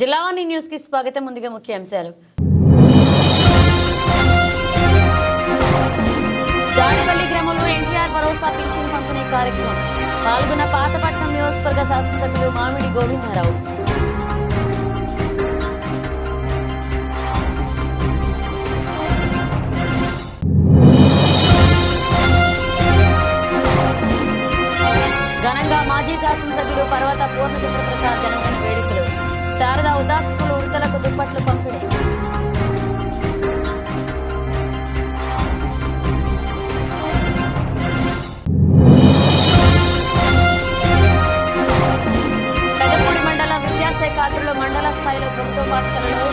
Jillavani news కి స్వాగతం. ముందుగా ముఖ్యాంశాలు. జాడిపల్లి గ్రామంలో ఎన్టీఆర్ భరోసా పింఛన్ పంపిణీ కార్యక్రమం పాల్గొన్న పాతపట్నం నియోజకవర్గ శాసనసభ్యులు మామిడి గోవిందరావు. ఘనంగా మాజీ శాసనసభ్యులు పర్వత పూర్ణచంద్ర ప్రసాద్ జన్మదిన వేడుకలు. శారదా ఉదాసకులు వృద్ధులకు దుప్పట్లు పంపిణీ. పెదపూడి మండల విద్యాశాఖ ఆధ్వర్యంలో మండల స్థాయిలో ప్రభుత్వ పాఠశాలలో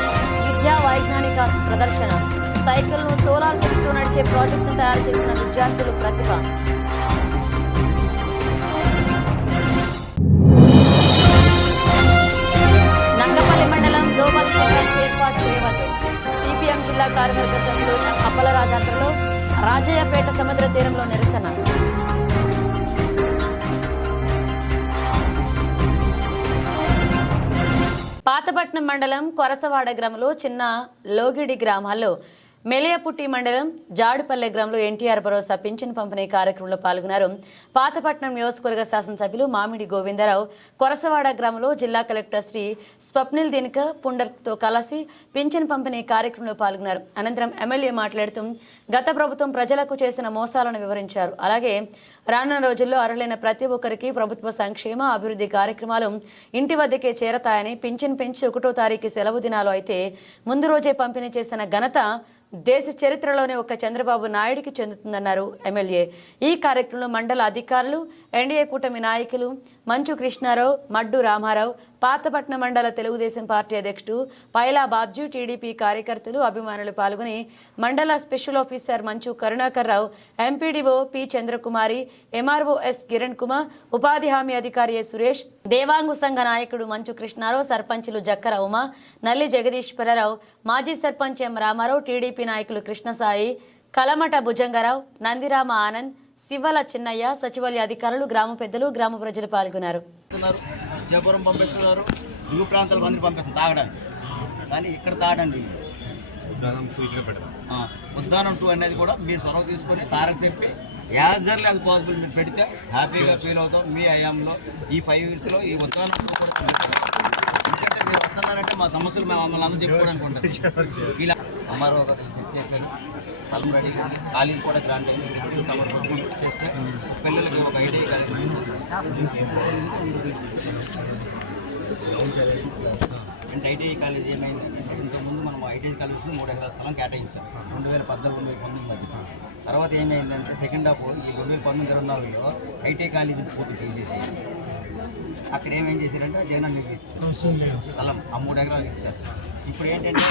విద్యా వైజ్ఞానిక ప్రదర్శన. సైకిల్ ను సోలార్ శక్తితో నడిచే ప్రాజెక్టును తయారు చేసిన విద్యార్థులు ప్రతిభ. మండలం గ్లోబల్ కాంగ్రెస్ ఏర్పాటు చేయవద్దు. సిపిఎం జిల్లా కార్యవర్గ సభ్యులు అప్పలరాజాంధ్రలో రాజయ్యపేట సముద్ర తీరంలో నిరసన. పాతపట్నం మండలం కొరసవాడ గ్రామంలో చిన్న లోగిడి గ్రామాల్లో మెలియపుట్టి మండలం జాడుపల్లె గ్రామంలో ఎన్టీఆర్ భరోసా పింఛన్ పంపిణీ కార్యక్రమంలో పాల్గొన్నారు. పాతపట్నం నియోజకవర్గ శాసనసభ్యులు మామిడి గోవిందరావు కొరసవాడ గ్రామంలో జిల్లా కలెక్టర్ శ్రీ స్వప్నిల్ దినక పుండర్తో కలిసి పింఛన్ పంపిణీ కార్యక్రమంలో పాల్గొన్నారు. అనంతరం ఎమ్మెల్యే మాట్లాడుతూ గత ప్రభుత్వం ప్రజలకు చేసిన మోసాలను వివరించారు. అలాగే రానున్న రోజుల్లో అర్హులైన ప్రతి ఒక్కరికి ప్రభుత్వ సంక్షేమ అభివృద్ధి కార్యక్రమాలు ఇంటి వద్దకే చేరతాయని, పింఛన్ పెంచి 1వ తారీఖు సెలవు దినాలు అయితే ముందు రోజే పంపిణీ చేసిన ఘనత దేశ చరిత్రలోనే ఒక చంద్రబాబు నాయుడికి చెందుతుందన్నారు ఎమ్మెల్యే. ఈ కార్యక్రమంలో మండల అధికారులు, ఎన్డీఏ కూటమి నాయకులు మంచు కృష్ణారావు, మడ్డు రామారావు, పాతపట్నం మండల తెలుగుదేశం పార్టీ అధ్యక్షుడు పైలా బాబ్జీ, టీడీపీ కార్యకర్తలు, అభిమానులు పాల్గొని మండల special officer Manchu Karunakar Rao, MPDO P Chandrakumari, MRO S Kiran Kumar, ఉపాధి హామీ అధికారి ఎస్ సురేష్, దేవాంగు సంఘ నాయకుడు మంచు కృష్ణారావు, సర్పంచులు జక్కర ఉమా, నల్లి జగదీశ్వరరావు, మాజీ సర్పంచ్ ఎం రామారావు, టీడీపీ నాయకులు కృష్ణసాయి, కలమట భుజంగరావు, నందిరామ ఆనంద్, శివల చిన్నయ్య, సచివాలయ అధికారులు, గ్రామ పెద్దలు, గ్రామ ప్రజలు పాల్గొన్నారు. విద్యాపురం పంపిస్తున్నారు, దిగు ప్రాంతాలకు అందరూ పంపిస్తున్నారు తాగడానికి. కానీ ఇక్కడ తాగండి ఉద్దానం 2 అనేది కూడా మీరు చొరవ తీసుకొని సార్కి చెప్పి యాజ్ ఎర్లీ యాజ్ పాసిబుల్ మీరు పెడితే హ్యాపీగా ఫీల్ అవుతాం. మీ అయాంలో ఈ 5 ఇయర్స్లో ఈ ఉద్దానం 2 కూడా ఎందుకంటే మీరు వస్తున్నారంటే మా సమస్యలు మేము మమ్మల్ని అందరూ చెప్పుకోవడానికి ఉంటుంది. ఇలా అమ్మారో చెప్పారు, స్థలం రెడీ ఖాళీలు కూడా గ్రాంట్ చేస్తే పిల్లలకి ఒక ఐడియా కాలేదు. అంటే ఐటీఐ కాలేజ్ ఏమైంది, ఇంతకుముందు మనం ఐటీఐ కాలేజ్లో 3 ఎకరాల స్థలం కేటాయించాం 2014-2019 మధ్య. తర్వాత ఏమైందంటే సెకండ్ హాఫ్ ఈ 2019-2024లో ఐటీఐ కాలేజీ పూర్తి తీసేసి అక్కడ ఏమేం చేశారంటే జగన్ స్థలం ఆ 3 ఎకరాలు ఇస్తారు. ఇప్పుడు ఏంటంటే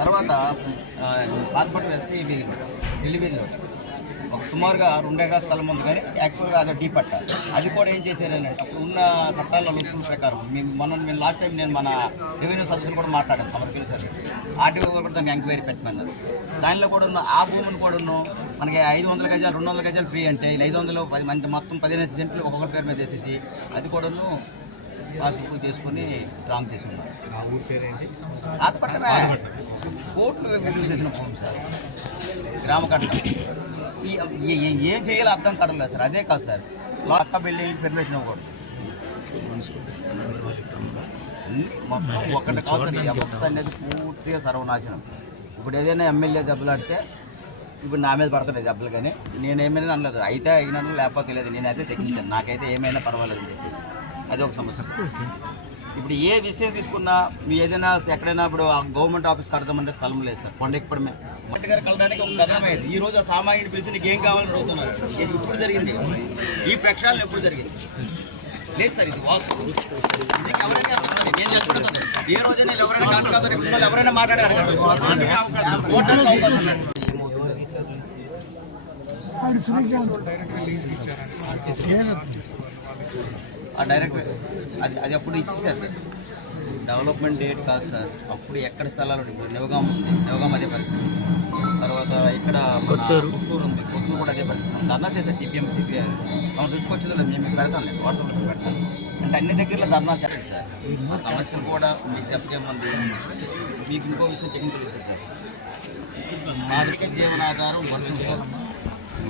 తర్వాత పాతపట్నం ఎస్సీ ఢిల్లీలో ఒక సుమారుగా 2 ఎకరాల స్థలం ఉంది. కానీ యాక్చువల్గా అది డీ పట్ట. అది కూడా ఏం చేశారంటే అప్పుడు ఉన్న చట్టాల రుసుల ప్రకారం మేము లాస్ట్ టైం నేను మన రెవెన్యూ సదస్సులు కూడా మాట్లాడాను, తమకు తెలుసు. ఆర్టీఓ కూడా దానికి ఎంక్వైరీ పెట్టమన్నారు. దానిలో కూడా ఉన్న ఆ భూమిని కూడా మనకి 500 గజాలు 200 గజాలు ఫ్రీ అంటే 500 10 మంది మొత్తం 15 సెంట్లు ఒక్కొక్కరి పేరు మీద వేసేసి అది కూడాను పాస్బుక్ చేసుకుని డ్రామ్ చేసుకున్నారు. ఆ ఊరి పేరు ఏంటి? పాతపట్నమే. కోర్టులు విడుదల చేసిన భూమి సార్, గ్రామ కట్టడం. ఏం చేయాలో అర్థం కావట్లేదు సార్. అదే కాదు సార్, పక్క బిల్డింగ్ పర్మిషన్ ఇవ్వకూడదు. మొత్తం ఒక్కటి కాదు, వ్యవస్థ అనేది పూర్తిగా సర్వనాశనం. ఇప్పుడు ఏదైనా ఎమ్మెల్యే దెబ్బలాడితే ఇప్పుడు నా మీద పడుతున్నాయి దెబ్బలు. కానీ నేనేమైనా అనలేదు, అయితే అయినాను లేకపోతే లేదు, నేనైతే తెగించాను, నాకైతే ఏమైనా పర్వాలేదు అని చెప్పేసి. అది ఒక సమస్య. ఇప్పుడు ఏ విషయం తీసుకున్నా మీ ఏదైనా ఎక్కడైనా ఇప్పుడు గవర్నమెంట్ ఆఫీస్ కడతామంటే స్థలం లేదు సార్. కొండెక్కడమే మంత్రి గారు కలడానికి ఒక గతమైంది. ఈ రోజు ఆ సామాన్యుడి పిలిచి నీకు ఏం కావాలని అడుగుతున్నారు. ఇది ఇప్పుడు జరిగింది, ఈ ప్రక్షాళన ఎప్పుడు జరిగింది లేదు సార్. ఇది వాస్తవం. ఎవరైనా నేను చేసుకుంటుంది ఏ రోజైనా ఎవరైనా కాదు, ఇప్పుడు ఎవరైనా మాట్లాడారు డైరెక్ట్ అది అప్పుడు ఇచ్చేసారు. డెవలప్మెంట్ డేట్ కాదు సార్. అప్పుడు ఎక్కడ స్థలాలు ఇప్పుడు నివగాం ఉంది, నివగాం అదే పరిస్థితి. తర్వాత ఇక్కడ కొత్తూరు ఉంది, కొత్తూరు కూడా అదే పరిస్థితి. ధర్నా చేశారు సిపిఎం సిపిఐ. మనం తీసుకొచ్చిందో లేదు, మేము పెడతాం లేదు, వాట్సాప్లో పెడతాం. అంటే అన్ని దగ్గరలో ధర్నా చేయాలి సార్. ఆ సమస్యలు కూడా మీకు చెప్పేమంది. మీకు ఇంకో విషయం టెక్నికల్ విషయం సార్, మాదిరిగా జీవనాధారం వర్షం సార్.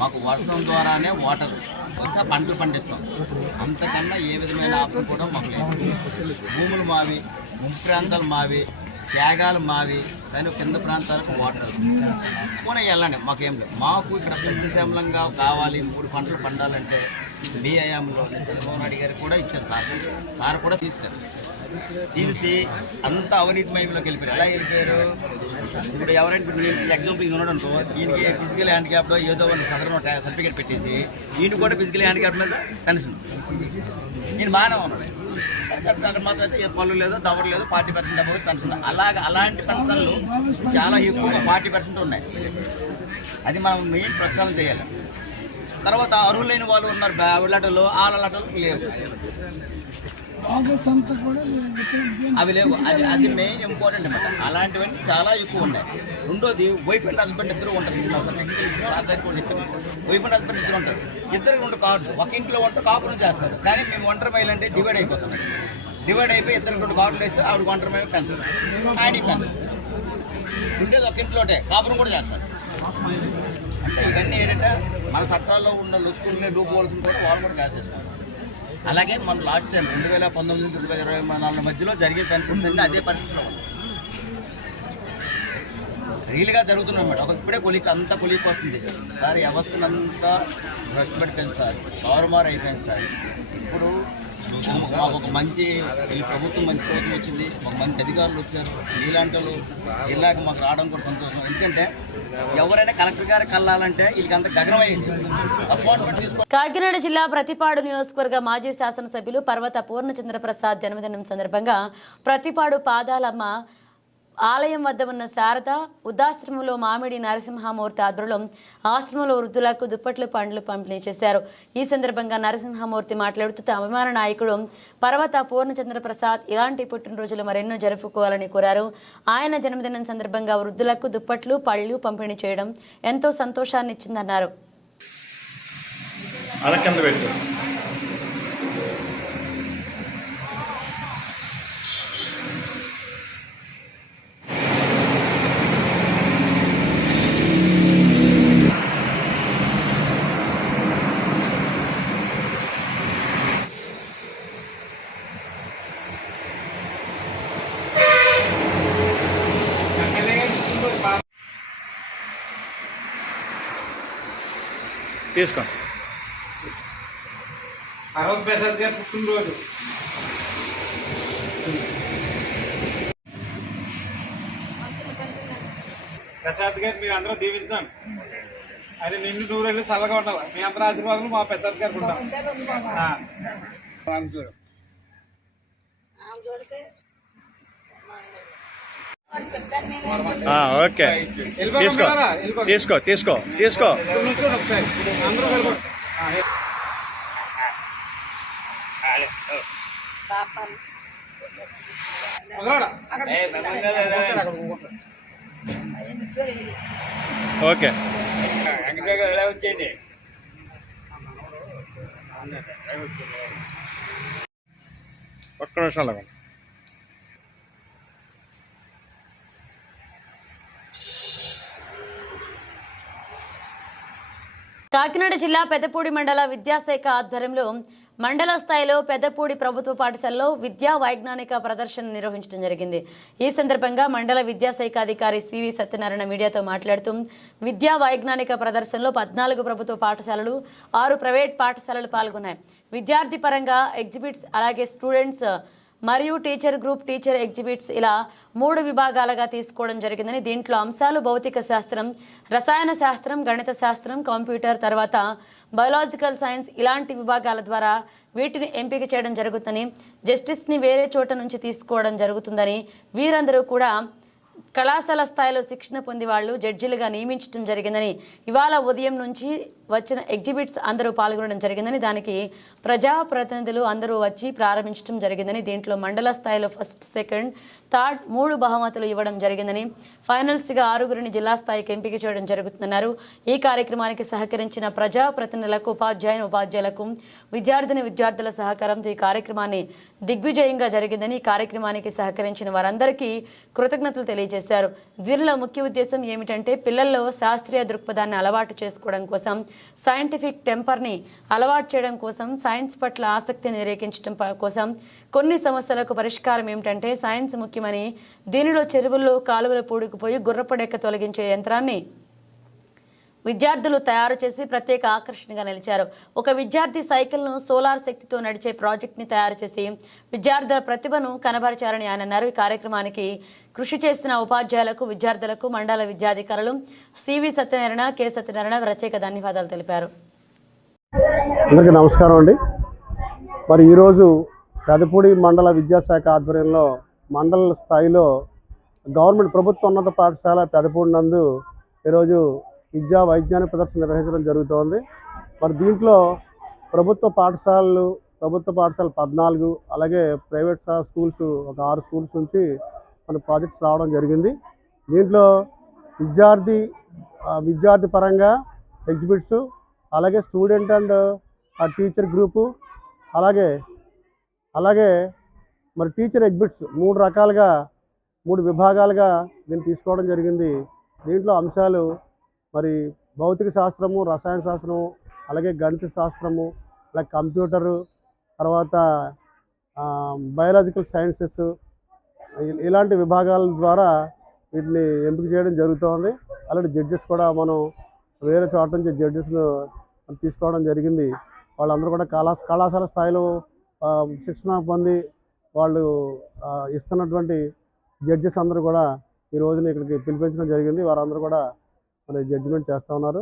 మాకు వర్షం ద్వారానే వాటర్ వచ్చా పంటలు పండిస్తాం. అంతకన్నా ఏ విధమైన ఆప్షన్ కూడా మాకు లేదు. భూములు మావి, ముంపు ప్రాంతాలు మావి, త్యాగాలు మావి, కానీ కింద ప్రాంతాలకు వాటర్ పోనీ వెళ్ళండి, మాకేం లేదు. మాకు ఇక్కడ సస్యశ్యామలంగా కావాలి, 3 పంటలు పండాలంటే డిఐఎంలో చంద్రబాబు నాయుడు గారికి కూడా ఇచ్చారు సార్ కూడా తీశారు. తీసి అంత అవినీతి మహిమలోకి వెళ్ళిపోయారు. ఎలా వెళ్ళిపోయారు? ఇప్పుడు ఎవరైనా ఇప్పుడు ఎగ్జాంపుల్ ఇది ఉన్నాడు అనుకో, ఈయనకి ఫిజికల్ హ్యాండిక్యాప్లో ఏదో వాళ్ళు సదరణ సర్టిఫికేట్ పెట్టేసి ఈయన కూడా ఫిజికల్ హ్యాండిక్యాప్ మీద పెన్షన్, ఈయన బాగానే ఉన్నాడు. సర్టిఫికేట్ అక్కడ మాత్రం అయితే ఏ పనులు లేదో దవరు లేదు, 40% డబ్బు పెన్షన్. అలాంటి పెన్షన్లు చాలా ఎక్కువగా 40% ఉన్నాయి. అది మనం మెయిన్ ప్రక్షాళన చేయాలి. తర్వాత అర్హులైన వాళ్ళు ఉన్నారు, ఆవిడలు ఆలటలు లేవు, అవి లేవు. అది మెయిన్ ఇంపార్టెంట్ అన్నమాట. అలాంటివన్నీ చాలా ఎక్కువ ఉన్నాయి. రెండోది వైఫ్ అండ్ హస్బెండ్ ఇద్దరు ఉంటారు. వైఫ్ అండ్ హస్బెండ్ ఇద్దరు ఉంటారు. ఇద్దరు 2 కార్డులు ఒక ఇంట్లో ఉంటే కాపురం చేస్తారు. కానీ మేము ఒంటరి మహిళ అంటే డివైడ్ అయిపోతున్నాం. డివైడ్ అయిపోయి ఇద్దరు 2 కార్డులు వేస్తే ఆవిడ ఒంటరి మహిళ పెన్షన్, ఆయన పెన్షన్. ఉండేది ఒక ఇంట్లోనే కాపురం కూడా చేస్తారు. అంటే ఇవన్నీ ఏంటంటే మన చట్టాల్లో ఉన్న లుసుకునే డూప్ హోల్స్ని కూడా వాళ్ళు కూడా క్యాష్ చేసుకుంటారు. అలాగే మనం లాస్ట్ టైం 2019 నుంచి 2024 మధ్యలో జరిగే పెన్షన్స్ అంటే అదే పరిస్థితిలో ఉంది. రియల్గా జరుగుతున్నమాట. ఇప్పుడే అంత కొలికి వస్తుంది సార్. ఈ వ్యవస్థనంతా భ్రష్టు పెట్టింది సార్, తారుమారు అయిపోయింది సార్. ఇప్పుడు ఒక మంచి ప్రభుత్వం మంచి ప్రభుత్వం వచ్చింది, ఒక మంచి అధికారులు వచ్చారు. ఇలాంటి వాళ్ళు జిల్లాకి మాకు రావడం కూడా సంతోషం. ఎందుకంటే ఎవరైనా కలెక్టర్ గారికి కల్లాలంటే వీళ్ళకి అంత గగనం అయ్యింది. అపాయింట్మెంట్ తీసుకో. కాకినాడ జిల్లా ప్రతిపాడు నియోజకవర్గ మాజీ శాసనసభ్యులు పర్వత పూర్ణచంద్ర ప్రసాద్ జన్మదినం సందర్భంగా ప్రతిపాడు పాదాలమ్మ ఆలయం వద్ద ఉన్న శారద వృద్ధాశ్రమంలో మామిడి నరసింహమూర్తి ఆధ్వర్యంలో ఆశ్రమంలో వృద్ధులకు దుప్పట్లు పండ్లు పంపిణీ చేశారు. ఈ సందర్భంగా నరసింహమూర్తి మాట్లాడుతూ తమ అభిమాన నాయకుడు పర్వత పూర్ణచంద్ర ప్రసాద్ ఇలాంటి పుట్టినరోజులు మరెన్నో జరుపుకోవాలని కోరారు. ఆయన జన్మదినం సందర్భంగా వృద్ధులకు దుప్పట్లు పళ్ళు పంపిణీ చేయడం ఎంతో సంతోషాన్ని ఇచ్చిందన్నారు. తీసుకో. ప్రసాద్ గారి పుట్టినరోజు ప్రసాద్ గారు మీరు అందరూ దీవించండి. అది నిండు 100 ఏళ్ళు చల్లగా ఉండాలి. మీ అందరూ ఆశీర్వాదాలు మా ప్రసాద్ గారికి ఉంటాం. ఓకే, తీసుకో తీసుకో తీసుకో. ఒకసారి అందరూ కలిపి ఓకే. ఒక్క నిమిషం లాగా. కాకినాడ జిల్లా పెద్దపూడి మండల విద్యాశాఖ ఆధ్వర్యంలో మండల స్థాయిలో పెద్దపూడి ప్రభుత్వ పాఠశాలలో విద్యా వైజ్ఞానిక ప్రదర్శన నిర్వహించడం జరిగింది. ఈ సందర్భంగా మండల విద్యాశాఖ అధికారి సివి సత్యనారాయణ మీడియాతో మాట్లాడుతూ విద్యా వైజ్ఞానిక ప్రదర్శనలో 14 ప్రభుత్వ పాఠశాలలు 6 ప్రైవేట్ పాఠశాలలు పాల్గొన్నాయి. విద్యార్థి పరంగా ఎగ్జిబిట్స్, అలాగే స్టూడెంట్స్ మరియు టీచర్ గ్రూప్ టీచర్ ఎగ్జిబిట్స్ ఇలా 3 విభాగాలుగా తీసుకోవడం జరిగిందని, దీంట్లో అంశాలు భౌతిక శాస్త్రం, రసాయన శాస్త్రం, గణిత శాస్త్రం, కంప్యూటర్, తర్వాత బయోలాజికల్ సైన్స్ ఇలాంటి విభాగాల ద్వారా వీటిని ఎంపిక చేయడం జరుగుతుందని, జస్టిస్ని వేరే చోట నుంచి తీసుకోవడం జరుగుతుందని, వీరందరూ కూడా కళాశాల స్థాయిలో శిక్షణ పొంది వాళ్ళు జడ్జిలుగా నియమించడం జరిగిందని, ఇవాళ ఉదయం నుంచి వచ్చిన ఎగ్జిబిట్స్ అందరూ పాల్గొనడం జరిగిందని, దానికి ప్రజాప్రతినిధులు అందరూ వచ్చి ప్రారంభించడం జరిగిందని, దీంట్లో మండల స్థాయిలో ఫస్ట్, సెకండ్, థర్డ్ 3 బహుమతులు ఇవ్వడం జరిగిందని, ఫైనల్స్గా 6గురిని జిల్లా స్థాయికి ఎంపిక చేయడం జరుగుతుందన్నారు. ఈ కార్యక్రమానికి సహకరించిన ప్రజాప్రతినిధులకు, ఉపాధ్యాయులకు, విద్యార్థుల సహకారంతో ఈ కార్యక్రమాన్ని దిగ్విజయంగా జరిగిందని, ఈ కార్యక్రమానికి సహకరించిన వారందరికీ కృతజ్ఞతలు తెలియజేశారు. దీనిలో ముఖ్య ఉద్దేశం ఏమిటంటే పిల్లల్లో శాస్త్రీయ దృక్పథాన్ని అలవాటు చేసుకోవడం కోసం, సైంటిఫిక్ టెంపర్ని అలవాటు చేయడం కోసం, సైన్స్ పట్ల ఆసక్తిని రేకించడం కోసం, కొన్ని సమస్యలకు పరిష్కారం ఏమిటంటే సైన్స్ ముఖ్యమని, దీనిలో చెరువుల్లో కాలువలు పూడుకుపోయి గుర్రపడెక్క తొలగించే యంత్రాన్ని విద్యార్థులు తయారు చేసి ప్రత్యేక ఆకర్షణగా నిలిచారు. ఒక విద్యార్థి సైకిల్ను సోలార్ శక్తితో నడిచే ప్రాజెక్ట్ని తయారు చేసి విద్యార్థుల ప్రతిభను కనబరిచారని ఆయన అన్నారు. ఈ కార్యక్రమానికి కృషి చేసిన ఉపాధ్యాయులకు, విద్యార్థులకు మండల విద్యాధికారులు సివి సత్యనారాయణ, కె సత్యనారాయణ ప్రత్యేక ధన్యవాదాలు తెలిపారు. అందరికీ నమస్కారం అండి. మరి ఈరోజు పెదపూడి మండల విద్యాశాఖ ఆధ్వర్యంలో మండల స్థాయిలో గవర్నమెంట్ ప్రభుత్వ ఉన్నత పాఠశాల పెదపూడి నందు ఈరోజు విద్యా వైజ్ఞానిక ప్రదర్శన నిర్వహించడం జరుగుతోంది. మరి దీంట్లో ప్రభుత్వ పాఠశాలలు 14, అలాగే ప్రైవేట్ స్కూల్స్ ఒక 6 స్కూల్స్ నుంచి మన ప్రాజెక్ట్స్ రావడం జరిగింది. దీంట్లో విద్యార్థి పరంగా ఎగ్జిబిట్స్, అలాగే స్టూడెంట్ అండ్ టీచర్ గ్రూపు, అలాగే మరి టీచర్ ఎగ్జిబిట్స్ 3 రకాలుగా 3 విభాగాలుగా దీన్ని తీసుకోవడం జరిగింది. దీంట్లో అంశాలు మరి భౌతిక శాస్త్రము, రసాయన శాస్త్రము, అలాగే గణిత శాస్త్రము, అలాగే కంప్యూటరు, తర్వాత బయాలజికల్ సైన్సెస్, ఇలాంటి విభాగాల ద్వారా వీటిని ఎంపిక చేయడం జరుగుతోంది. అలాగే జడ్జెస్ కూడా మనం వేరే చోట నుంచి జడ్జెస్ను తీసుకోవడం జరిగింది. వాళ్ళందరూ కూడా కళాశాల స్థాయిలో శిక్షణ పొంది వాళ్ళు ఇస్తున్నటువంటి జడ్జెస్ అందరూ కూడా ఈ రోజున ఇక్కడికి పిలిపించడం జరిగింది. వారందరూ కూడా మరి జడ్జిమెంట్ చేస్తూ ఉన్నారు.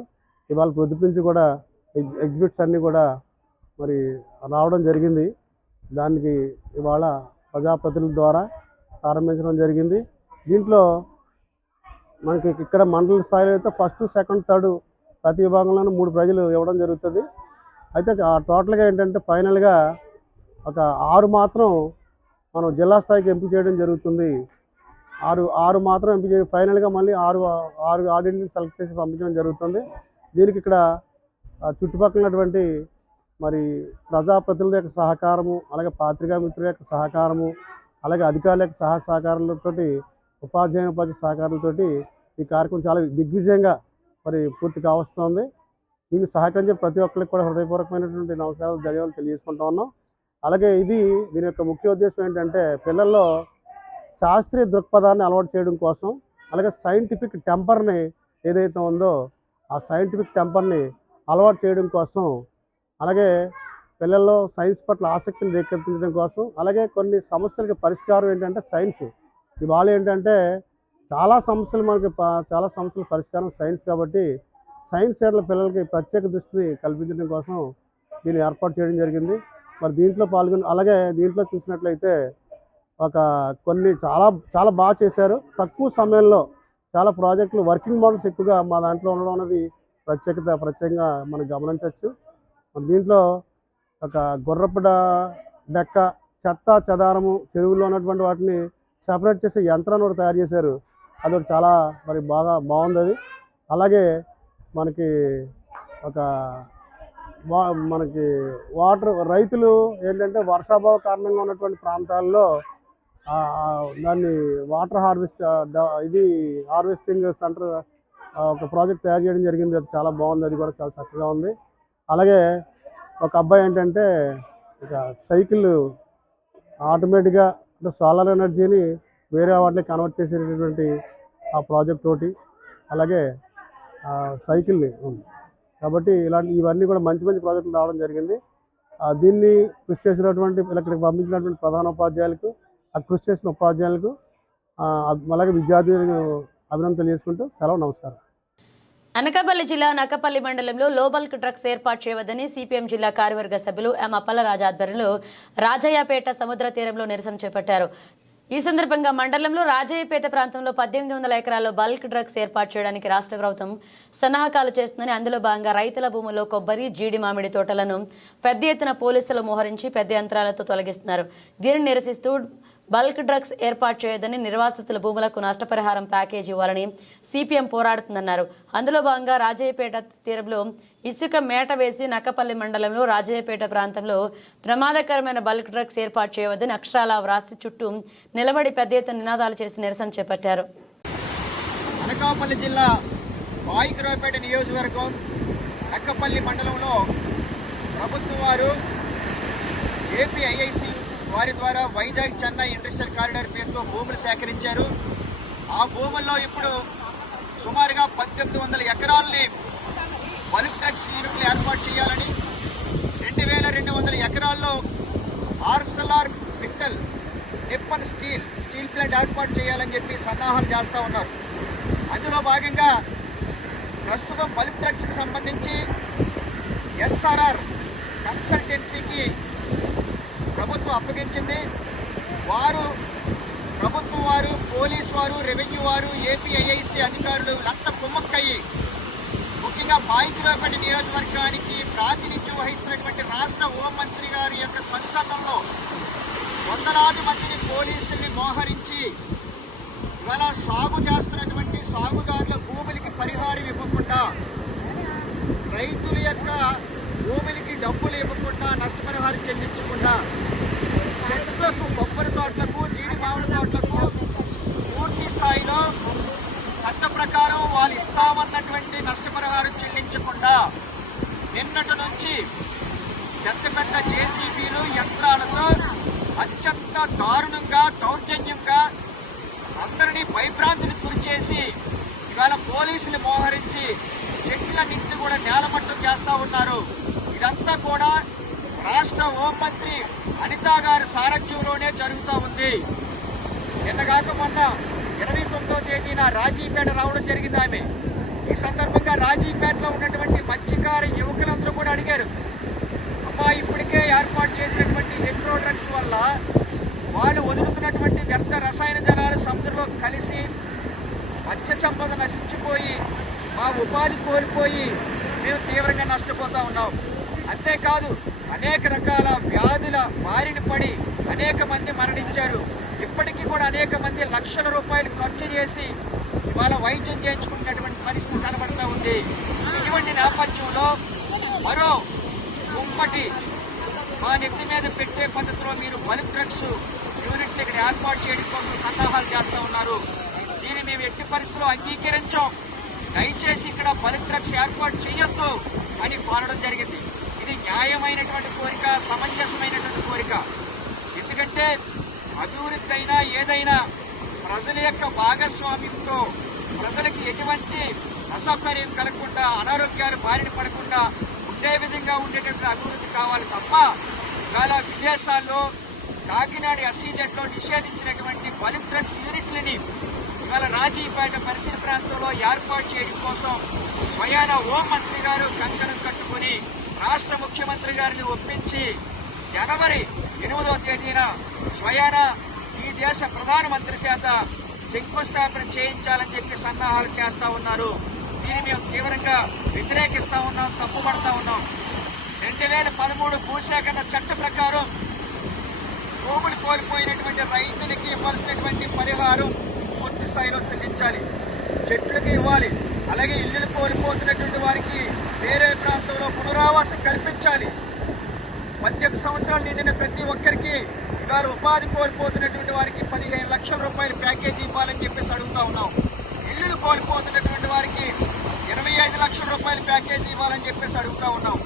ఇవాళ పొద్దుటి నుంచి కూడా ఎగ్జిబిట్స్ అన్నీ కూడా మరి రావడం జరిగింది. దానికి ఇవాళ ప్రజాప్రతినిధుల ద్వారా ప్రారంభించడం జరిగింది. దీంట్లో మనకి ఇక్కడ మండల స్థాయిలో అయితే ఫస్ట్, సెకండ్, థర్డ్ ప్రతి విభాగంలోనూ 3 ప్రైజులు ఇవ్వడం జరుగుతుంది. అయితే టోటల్గా ఏంటంటే ఫైనల్గా ఒక 6 మాత్రం మనం జిల్లా స్థాయికి ఎంపిక చేయడం జరుగుతుంది. 6 మాత్రం ఎంపిక చేసి ఫైనల్గా మళ్ళీ 6 ఆడియన్స్ని సెలెక్ట్ చేసి పంపించడం జరుగుతుంది. దీనికి ఇక్కడ చుట్టుపక్కల ఉన్నటువంటి మరి ప్రజాప్రతినిధుల యొక్క సహకారము, అలాగే పాత్రికా మిత్రుల యొక్క సహకారము, అలాగే అధికారుల యొక్క సహకారాలతో, ఉపాధ్యాయ సహకారాలతోటి ఈ కార్యక్రమం చాలా దిగ్విజయంగా మరి పూర్తి కావస్తోంది. దీన్ని సహకరించే ప్రతి ఒక్కరికి కూడా హృదయపూర్వకమైనటువంటి నమస్కారాలు, ధన్యవాదాలు తెలియజేసుకుంటా ఉన్నాం. అలాగే దీని యొక్క ముఖ్య ఉద్దేశం ఏంటంటే పిల్లల్లో శాస్త్రీయ దృక్పథాన్ని అలవాటు చేయడం కోసం, అలాగే సైంటిఫిక్ టెంపర్ని ఏదైతే ఉందో ఆ సైంటిఫిక్ టెంపర్ని అలవాటు చేయడం కోసం, అలాగే పిల్లల్లో సైన్స్ పట్ల ఆసక్తిని రేకెత్తించడం కోసం, అలాగే కొన్ని సమస్యలకి పరిష్కారం ఏంటంటే సైన్స్. ఇవాళ ఏంటంటే చాలా సమస్యల పరిష్కారం సైన్స్ కాబట్టి సైన్స్ ఏర్ల పిల్లలకి ప్రత్యేక దృష్టిని కల్పించడం కోసం దీన్ని ఏర్పాటు చేయడం జరిగింది. మరి దీంట్లో అలాగే దీంట్లో చూసినట్లయితే కొన్ని చాలా బాగా చేశారు. తక్కువ సమయంలో చాలా ప్రాజెక్టులు, వర్కింగ్ మోడల్స్ ఎక్కువగా మా దాంట్లో ఉండడం అనేది ప్రత్యేకంగా మనం గమనించవచ్చు. మరి దీంట్లో ఒక గుర్రపు డెక్క, చెత్త చెదారము, చెరువుల్లో ఉన్నటువంటి వాటిని సెపరేట్ చేసే యంత్రాన్ని ఒకటి తయారు చేశారు. అదొకటి చాలా మరి బాగుంది అది. అలాగే మనకి రైతులు ఏంటంటే వర్షాభావ కారణంగా ఉన్నటువంటి ప్రాంతాల్లో దాన్ని వాటర్ హార్వెస్టింగ్ సెంటర్ ఒక ప్రాజెక్ట్ తయారు చేయడం జరిగింది. అది చాలా బాగుంది, అది కూడా చాలా చక్కగా ఉంది. అలాగే ఒక అబ్బాయి ఏంటంటే ఇక సైకిల్ ఆటోమేటిక్గా అంటే సోలార్ ఎనర్జీని వేరే వాటిని కన్వర్ట్ చేసేటటువంటి ఆ ప్రాజెక్ట్ ఒకటి, అలాగే సైకిల్ని ఉంది. కాబట్టి ఇవన్నీ కూడా మంచి ప్రాజెక్టులు రావడం జరిగింది. దీన్ని కృషి చేసినటువంటి ఇక్కడికి పంపించినటువంటి ప్రధానోపాధ్యాయులకు, ఆ కృషి చేసిన ఉపాధ్యాయులకు, అలాగే విద్యార్థులకు అభినందనలు తెలియజేసుకుంటూ సెలవు, నమస్కారం. అనకాపల్లి జిల్లా నక్కపల్లి మండలంలో లో బల్క్ డ్రగ్స్ ఏర్పాటు చేయవద్దని సిపిఎం జిల్లా కార్యవర్గ సభ్యులు ఎం అప్పలరాజు ఆధ్వర్యంలో రాజయ్యపేట సముద్ర తీరంలో నిరసన చేపట్టారు. ఈ సందర్భంగా మండలంలో రాజయ్యపేట ప్రాంతంలో 1800 ఎకరాల్లో బల్క్ డ్రగ్స్ ఏర్పాటు చేయడానికి రాష్ట్ర ప్రభుత్వం సన్నాహకాలు చేస్తుందని, అందులో భాగంగా రైతుల భూముల్లో కొబ్బరి, జీడి మామిడి తోటలను పెద్ద ఎత్తున పోలీసులు మోహరించి పెద్ద యంత్రాలతో తొలగిస్తున్నారు. దీనిని నిరసిస్తూ బల్క్ డ్రగ్స్ ఏర్పాటు చేయొద్దని, నిర్వాసితుల భూములకు నష్టపరిహారం ప్యాకేజీ ఇవ్వాలని సిపిఎం పోరాడుతుందన్నారు. అందులో భాగంగా రాజయ్యపేట తీరంలో ఇసుక మేట వేసి నక్కపల్లి మండలంలో రాజయ్యపేట ప్రాంతంలో ప్రమాదకరమైన బల్క్ డ్రగ్స్ ఏర్పాటు చేయవద్దని అక్షరాలా వ్రాసి చుట్టూ నిలబడి పెద్ద ఎత్తున నినాదాలు చేసి నిరసన చేపట్టారు. అనకాపల్లి జిల్లా వాయికరావుపేట నియోజకవర్గం నక్కపల్లి మండలంలో ప్రభుత్వం వారు ఏపీఐఐసి వారి ద్వారా వైజాగ్ చెన్నై ఇండస్ట్రియల్ కారిడార్ పేరుతో భూములు సేకరించారు. ఆ భూముల్లో ఇప్పుడు సుమారుగా 1800 ఎకరాలని బల్క్ డ్రగ్స్ యూనిట్లు ఏర్పాటు చేయాలని, 2200 ఎకరాల్లో Arcelor Mittal Nippon steel plant ఏర్పాటు చేయాలని చెప్పి సన్నాహాలు చేస్తూ ఉన్నారు. అందులో భాగంగా ప్రస్తుతం బల్క్ డ్రగ్స్కి సంబంధించి ఎస్ఆర్ఆర్ కన్సల్టెన్సీకి ప్రభుత్వం అప్పగించింది. ప్రభుత్వం వారు, పోలీసు వారు, రెవెన్యూ వారు, ఏపీఐఐసి అధికారులు అంతా కుమ్మక్కయ్యి ముఖ్యంగా వాయికరావుపేట నియోజకవర్గానికి ప్రాతినిధ్యం వహిస్తున్నటువంటి రాష్ట్ర హోంమంత్రి గారి యొక్క కన్సల్టంలో వందలాది మందిని పోలీసుల్ని మోహరించి ఇవాళ సాగు చేస్తున్నటువంటి సాగుదారుల భూములకి పరిహారం ఇవ్వకుండా, రైతుల యొక్క భూములకి డబ్బులు ఇవ్వకుండా, నష్టపరిహారం చెల్లించకుండా, చెట్లకు, కొబ్బరి తోటలకు, జీడి మామిడి తోటలకు పూర్తి స్థాయిలో చట్ట ప్రకారం వాళ్ళు ఇస్తామన్నటువంటి నష్టపరిహారం చెల్లించకుండా నిన్నటి నుంచి పెద్ద పెద్ద జేసీబీలు యంత్రాలతో అత్యంత దారుణంగా, దౌర్జన్యంగా అందరినీ భయభ్రాంతిని గురిచేసి ఇవాళ పోలీసులు మోహరించి చెట్లన్నింటినీ కూడా నేలమట్టం చేస్తూ ఉన్నారు. ఇదంతా కూడా రాష్ట్ర హోంమంత్రి అనితా గారి సారథ్యంలోనే జరుగుతూ ఉంది. నిన్నగాక మొన్న 29వ తేదీన రాజీపేట రావడం జరిగింది ఆమె. ఈ సందర్భంగా రాజీపేటలో ఉన్నటువంటి మత్స్యకార యువకులందరూ కూడా అడిగారు, అమ్మా ఇప్పటికే ఏర్పాటు చేసినటువంటి హెట్రో డ్రగ్స్ వల్ల వాళ్ళు వదులుతున్నటువంటి వ్యర్థ రసాయన జలాలు సముద్రంలో కలిసి మత్స్య సంపద నశించిపోయి మా ఉపాధి కోల్పోయి మేము తీవ్రంగా నష్టపోతూ ఉన్నాం. అంతేకాదు అనేక రకాల వ్యాధుల బారిన పడి అనేక మంది మరణించారు. ఇప్పటికీ కూడా అనేక మంది లక్షల రూపాయలు ఖర్చు చేసి ఇవాళ వైద్యం చేయించుకున్నటువంటి పరిస్థితి కనబడుతూ ఉంది. ఇటువంటి నేపథ్యంలో మరో ఉమ్మటి మా నెత్తి మీద పెట్టే పద్ధతిలో మీరు బల్క్ డ్రగ్స్ యూనిట్ ఇక్కడ ఏర్పాటు చేయడం కోసం సన్నాహాలు చేస్తూ ఉన్నారు. దీన్ని మేము ఎట్టి పరిస్థితుల్లో అంగీకరించాం. దయచేసి ఇక్కడ బల్క్ డ్రగ్స్ ఏర్పాటు చేయొద్దు అని కోరడం జరిగింది. ఇది న్యాయమైనటువంటి కోరిక, సమంజసమైనటువంటి కోరిక. ఎందుకంటే అభివృద్ధి అయినా ఏదైనా ప్రజల యొక్క భాగస్వామ్యంతో ప్రజలకు ఎటువంటి అసౌకర్యం కలగకుండా, అనారోగ్యాలు బారిన పడకుండా ఉండే విధంగా ఉండేటువంటి అభివృద్ధి కావాలి తప్ప ఇవాళ విదేశాల్లో కాకినాడ ఎస్సీజెడ్లో నిషేధించినటువంటి బల్క్ డ్రగ్స్ యూనిట్లని ఇవాళ రాజీపేట పరిసర ప్రాంతంలో ఏర్పాటు చేయడం కోసం స్వయాన హోంమంత్రి గారు కంకణం కట్టుకుని రాష్ట్ర ముఖ్యమంత్రి గారిని ఒప్పించి జనవరి 8వ తేదీన స్వయాన ఈ దేశ ప్రధానమంత్రి చేత శంకుస్థాపన చేయించాలని చెప్పి సన్నాహాలు చేస్తా ఉన్నారు. దీన్ని మేము తీవ్రంగా వ్యతిరేకిస్తా ఉన్నాం, తప్పుపడతా ఉన్నాం. 2013 భూసేకరణ చట్ట ప్రకారం భూములు కోల్పోయినటువంటి రైతులకి ఇవ్వాల్సినటువంటి పరిహారం పూర్తి స్థాయిలో చెల్లించాలి, చెట్లకి ఇవ్వాలి. అలాగే ఇల్లులు కోల్పోతున్నటువంటి వారికి వేరే ప్రాంతంలో పునరావాసం కల్పించాలి. 18 సంవత్సరాలు నిండిన ప్రతి ఒక్కరికి ఇవాళ ఉపాధి కోల్పోతున్నటువంటి వారికి 15 లక్షల రూపాయల ప్యాకేజీ ఇవ్వాలని చెప్పేసి అడుగుతా ఉన్నాం. ఇల్లులు కోల్పోతున్నటువంటి వారికి 25 లక్షల రూపాయల ప్యాకేజీ ఇవ్వాలని చెప్పేసి అడుగుతా ఉన్నాం.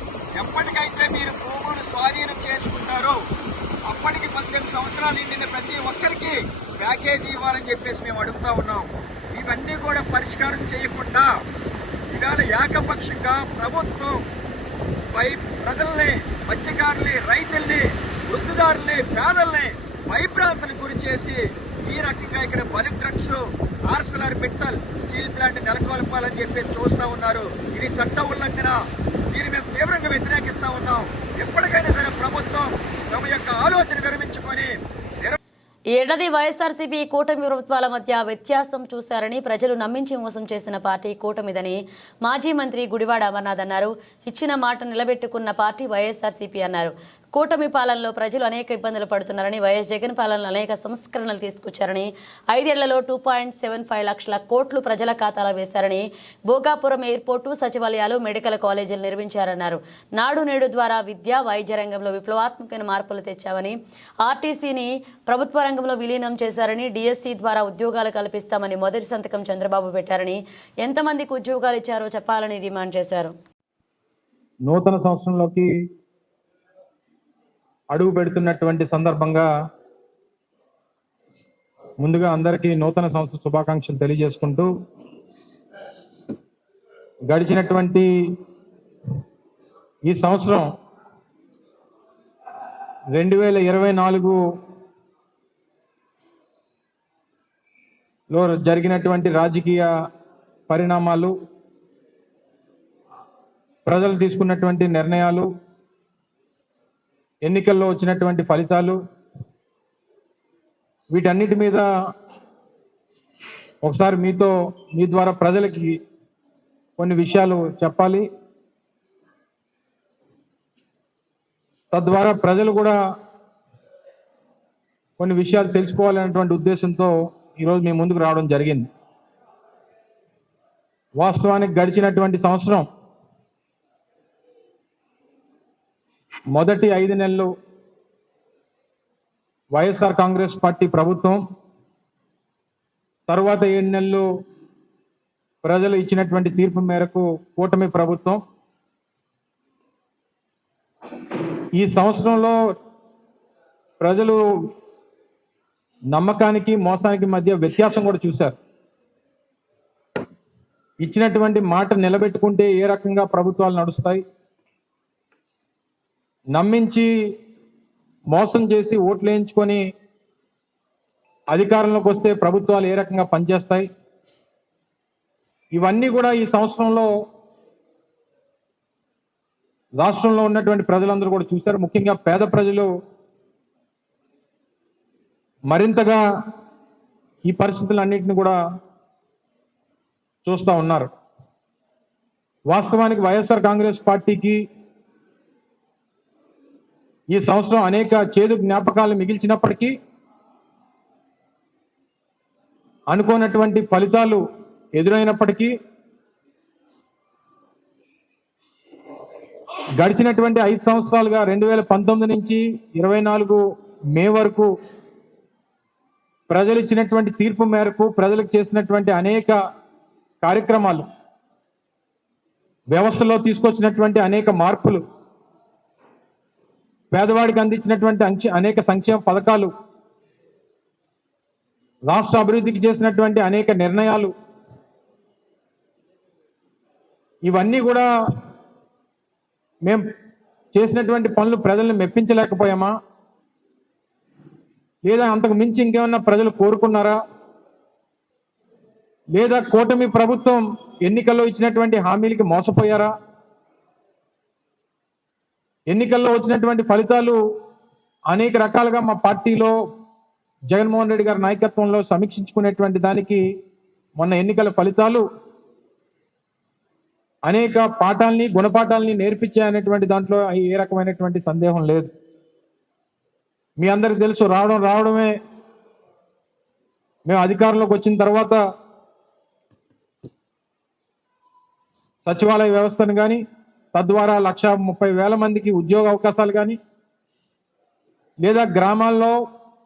ఎప్పటికైతే మీరు భూములు స్వాధీనం చేసుకుంటారో అప్పటికి 18 సంవత్సరాలు నిండిన ప్రతి ఒక్కరికి ప్యాకేజీ ఇవ్వాలని చెప్పేసి మేము అడుగుతా ఉన్నాం. ఇవన్నీ కూడా పరిష్కారం చేయకుండా ఇవాళ ఏకపక్షంగా ప్రభుత్వం ప్రజల్ని, మత్స్యకారుల్ని, రైతుల్ని, వృద్ధుదారుల్ని, పేదల్ని భయభ్రాంతులకు గురి చేసి ఈ రకంగా ఇక్కడ bulk drugs, Arcelor Mittal steel plant నెలకొల్పాలని చెప్పి చూస్తూ ఉన్నారు. ఇది చట్ట ఉల్లంఘన. దీన్ని మేము తీవ్రంగా వ్యతిరేకిస్తా ఉన్నాం. ఎప్పటికైనా సరే ప్రభుత్వం తమ యొక్క ఆలోచన విరమించుకొని ఈ ఏడాది వైఎస్ఆర్సీపీ కూటమి ప్రభుత్వాల మధ్య వ్యత్యాసం చూశారని ప్రజలు నమ్మించి మోసం చేసిన పార్టీ కూటమిదని మాజీ మంత్రి గుడివాడ అమర్నాథ్ అన్నారు. ఇచ్చిన మాట నిలబెట్టుకున్న పార్టీ వైఎస్ఆర్సీపీ అన్నారు. కూటమి పాలనలో ప్రజలు అనేక ఇబ్బందులు పడుతున్నారని, వైఎస్ జగన్ పాలనలో అనేక సంస్కరణలు తీసుకొచ్చారని, 5 ఏళ్లలో 2.75 లక్షల కోట్లు ప్రజల ఖాతాలో వేశారని, భోగాపురం ఎయిర్పోర్టు, సచివాలయాలు, మెడికల్ కాలేజీలు నిర్మించారన్నారు. నాడు నేడు ద్వారా విద్య, వైద్య రంగంలో విప్లవాత్మకమైన మార్పులు తెచ్చామని, ఆర్టీసీని ప్రభుత్వ రంగంలో విలీనం చేశారని, డిఎస్సి ద్వారా ఉద్యోగాలు కల్పిస్తామని మొదటి సంతకం చంద్రబాబు పెట్టారని, ఎంతమందికి ఉద్యోగాలు ఇచ్చారో చెప్పాలని డిమాండ్ చేశారు. నూతన సంవత్సరంలోకి అడుగు పెడుతున్నటువంటి సందర్భంగా ముందుగా అందరికీ నూతన సంవత్సర శుభాకాంక్షలు తెలియజేసుకుంటూ, గడిచినటువంటి ఈ సంవత్సరం 2024లో జరిగినటువంటి రాజకీయ పరిణామాలు, ప్రజలు తీసుకున్నటువంటి నిర్ణయాలు, ఎన్నికల్లో వచ్చినటువంటి ఫలితాలు, వీటన్నిటి మీద ఒకసారి మీ ద్వారా ప్రజలకి కొన్ని విషయాలు చెప్పాలి. తద్వారా ప్రజలు కూడా కొన్ని విషయాలు తెలుసుకోవాలనేటువంటి ఉద్దేశంతో ఈరోజు మీ ముందుకు రావడం జరిగింది. వాస్తవానికి గడిచినటువంటి సంవత్సరం మొదటి 5 నెలలు వైఎస్ఆర్ కాంగ్రెస్ పార్టీ ప్రభుత్వం, తరువాత 7 నెలలు ప్రజలు ఇచ్చినటువంటి తీర్పు మేరకు కూటమి ప్రభుత్వం. ఈ సంవత్సరంలో ప్రజలు నమ్మకానికి మోసానికి మధ్య వ్యత్యాసం కూడా చూశారు. ఇచ్చినటువంటి మాట నిలబెట్టుకుంటే ఏ రకంగా ప్రభుత్వాలు నడుస్తాయి, నమ్మించి మోసం చేసి ఓట్లు వేయించుకొని అధికారంలోకి వస్తే ప్రభుత్వాలు ఏ రకంగా పనిచేస్తాయి, ఇవన్నీ కూడా ఈ సంవత్సరంలో రాష్ట్రంలో ఉన్నటువంటి ప్రజలందరూ కూడా చూశారు. ముఖ్యంగా పేద ప్రజలు మరింతగా ఈ పరిస్థితులన్నింటినీ కూడా చూస్తూ ఉన్నారు. వాస్తవానికి వైఎస్ఆర్ కాంగ్రెస్ పార్టీకి ఈ సంవత్సరం అనేక చేదు జ్ఞాపకాలు మిగిల్చినప్పటికీ, అనుకోనటువంటి ఫలితాలు ఎదురైనప్పటికీ, గడిచినటువంటి 5 సంవత్సరాలుగా 2019 నుంచి 24 మే వరకు ప్రజలు ఇచ్చినటువంటి తీర్పు మేరకు ప్రజలకు చేసినటువంటి అనేక కార్యక్రమాలు, వ్యవస్థలో తీసుకొచ్చినటువంటి అనేక మార్పులు, పేదవాడికి అందించినటువంటి అనేక సంక్షేమ పథకాలు, రాష్ట్ర అభివృద్ధికి చేసినటువంటి అనేక నిర్ణయాలు, ఇవన్నీ కూడా మేము చేసినటువంటి పనులు ప్రజల్ని మెప్పించలేకపోయామా, లేదా అంతకు మించి ఇంకేమన్నా ప్రజలు కోరుకున్నారా, లేదా కూటమి ప్రభుత్వం ఎన్నికల్లో ఇచ్చినటువంటి హామీలకి మోసపోయారా, ఎన్నికల్లో వచ్చినటువంటి ఫలితాలు అనేక రకాలుగా మా పార్టీలో జగన్మోహన్ రెడ్డి గారి నాయకత్వంలో సమీక్షించుకునేటువంటి దానికి మొన్న ఎన్నికల ఫలితాలు అనేక పాఠాలని, గుణపాఠాలని నేర్పించాయనేటువంటి దాంట్లో ఏ రకమైనటువంటి సందేహం లేదు. మీ అందరికి తెలుసు, రావడమే మేము అధికారంలోకి వచ్చిన తర్వాత సచివాలయ వ్యవస్థను కానీ, తద్వారా 1,30,000 మందికి ఉద్యోగ అవకాశాలు కానీ, లేదా గ్రామాల్లో,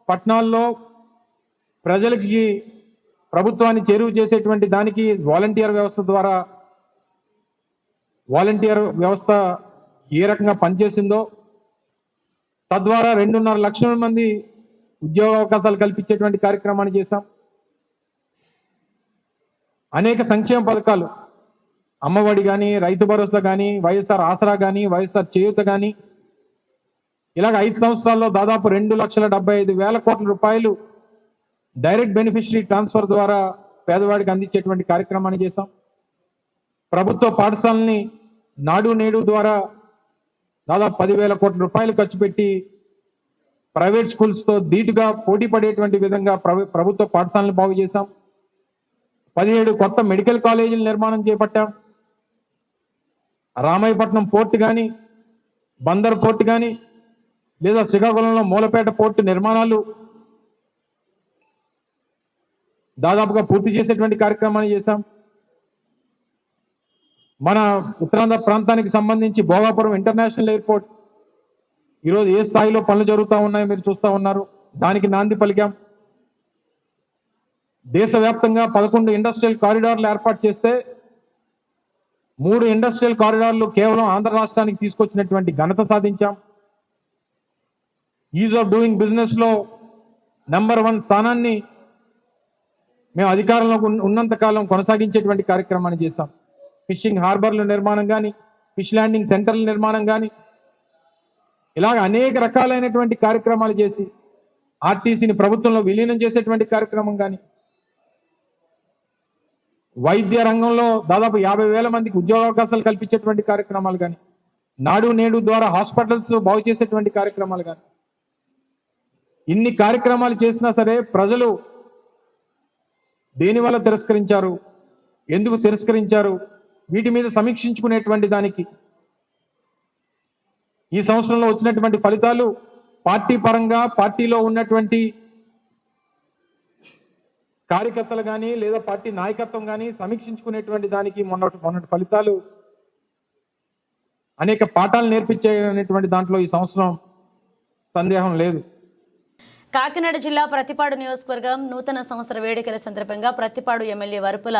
పట్టణాల్లో ప్రజలకి ప్రభుత్వాన్ని చేరువ చేసేటువంటి దానికి వాలంటీర్ వ్యవస్థ ద్వారా, వాలంటీర్ వ్యవస్థ ఏ రకంగా పనిచేసిందో, తద్వారా 2.5 లక్షల మంది ఉద్యోగ అవకాశాలు కల్పించేటువంటి కార్యక్రమాన్ని చేశాం. అనేక సంక్షేమ పథకాలు, అమ్మఒడి కానీ, రైతు భరోసా కానీ, వైఎస్ఆర్ ఆసరా కానీ, వైఎస్ఆర్ చేయూత కానీ, ఇలాగ 5 సంవత్సరాల్లో దాదాపు 2,75,000 కోట్ల రూపాయలు డైరెక్ట్ బెనిఫిషరీ ట్రాన్స్ఫర్ ద్వారా పేదవాడికి అందించేటువంటి కార్యక్రమాన్ని చేశాం. ప్రభుత్వ పాఠశాలని నాడు నేడు ద్వారా దాదాపు 10,000 కోట్ల రూపాయలు ఖర్చు పెట్టి ప్రైవేట్ స్కూల్స్తో ధీటుగా పోటీ పడేటువంటి విధంగా ప్రభుత్వ పాఠశాలను బాగు చేశాం. 17 కొత్త మెడికల్ కాలేజీల నిర్మాణం చేపట్టాం. రామాయపట్నం పోర్టు కానీ, బందర్ పోర్టు కానీ, లేదా శ్రీకాకుళంలో మూలపేట పోర్టు నిర్మాణాలు దాదాపుగా పూర్తి చేసేటువంటి కార్యక్రమాన్ని చేశాం. మన ఉత్తరాంధ్ర ప్రాంతానికి సంబంధించి భోగాపురం ఇంటర్నేషనల్ ఎయిర్పోర్ట్ ఈరోజు ఏ స్థాయిలో పనులు జరుగుతూ ఉన్నాయో మీరు చూస్తూ ఉన్నారు. దానికి నాంది పలికాం. దేశవ్యాప్తంగా 11 ఇండస్ట్రియల్ కారిడార్లు ఏర్పాటు చేస్తే 3 ఇండస్ట్రియల్ కారిడార్లు కేవలం ఆంధ్ర రాష్ట్రానికి తీసుకొచ్చినటువంటి ఘనత సాధించాం. ఈజ్ ఆఫ్ డూయింగ్ బిజినెస్ లో నెంబర్ 1 స్థానాన్ని మేము అధికారంలో ఉన్నంత కాలం కొనసాగించేటువంటి కార్యక్రమాన్ని చేశాం. ఫిషింగ్ హార్బర్ల నిర్మాణం కానీ, ఫిష్ ల్యాండింగ్ సెంటర్ల నిర్మాణం కానీ, ఇలాగ అనేక రకాలైనటువంటి కార్యక్రమాలు చేసి ఆర్టీసీని ప్రభుత్వంలో విలీనం చేసేటువంటి కార్యక్రమం కానీ, వైద్య రంగంలో దాదాపు 50,000 మందికి ఉద్యోగావకాశాలు కల్పించేటువంటి కార్యక్రమాలు కానీ, నాడు నేడు ద్వారా హాస్పిటల్స్ బాగు చేసేటువంటి కార్యక్రమాలు కానీ, ఇన్ని కార్యక్రమాలు చేసినా సరే ప్రజలు దేనివల్ల తిరస్కరించారు, ఎందుకు తిరస్కరించారు, వీటి మీద సమీక్షించుకునేటువంటి దానికి ఈ సంవత్సరంలో వచ్చినటువంటి ఫలితాలు పార్టీ పరంగా పార్టీలో ఉన్నటువంటి కార్యకర్తలు కానీ లేదా పార్టీ నాయకత్వం కానీ సమీక్షించుకునేటువంటి దానికి మొన్నటి ఫలితాలు అనేక పాఠాలు నేర్పించేటువంటి దాంట్లో ఈ సంవత్సరం సందేహం లేదు. కాకినాడ జిల్లా ప్రతిపాడు నియోజకవర్గం నూతన సంవత్సర వేడుకల సందర్భంగా ప్రతిపాడు ఎమ్మెల్యే వరుపుల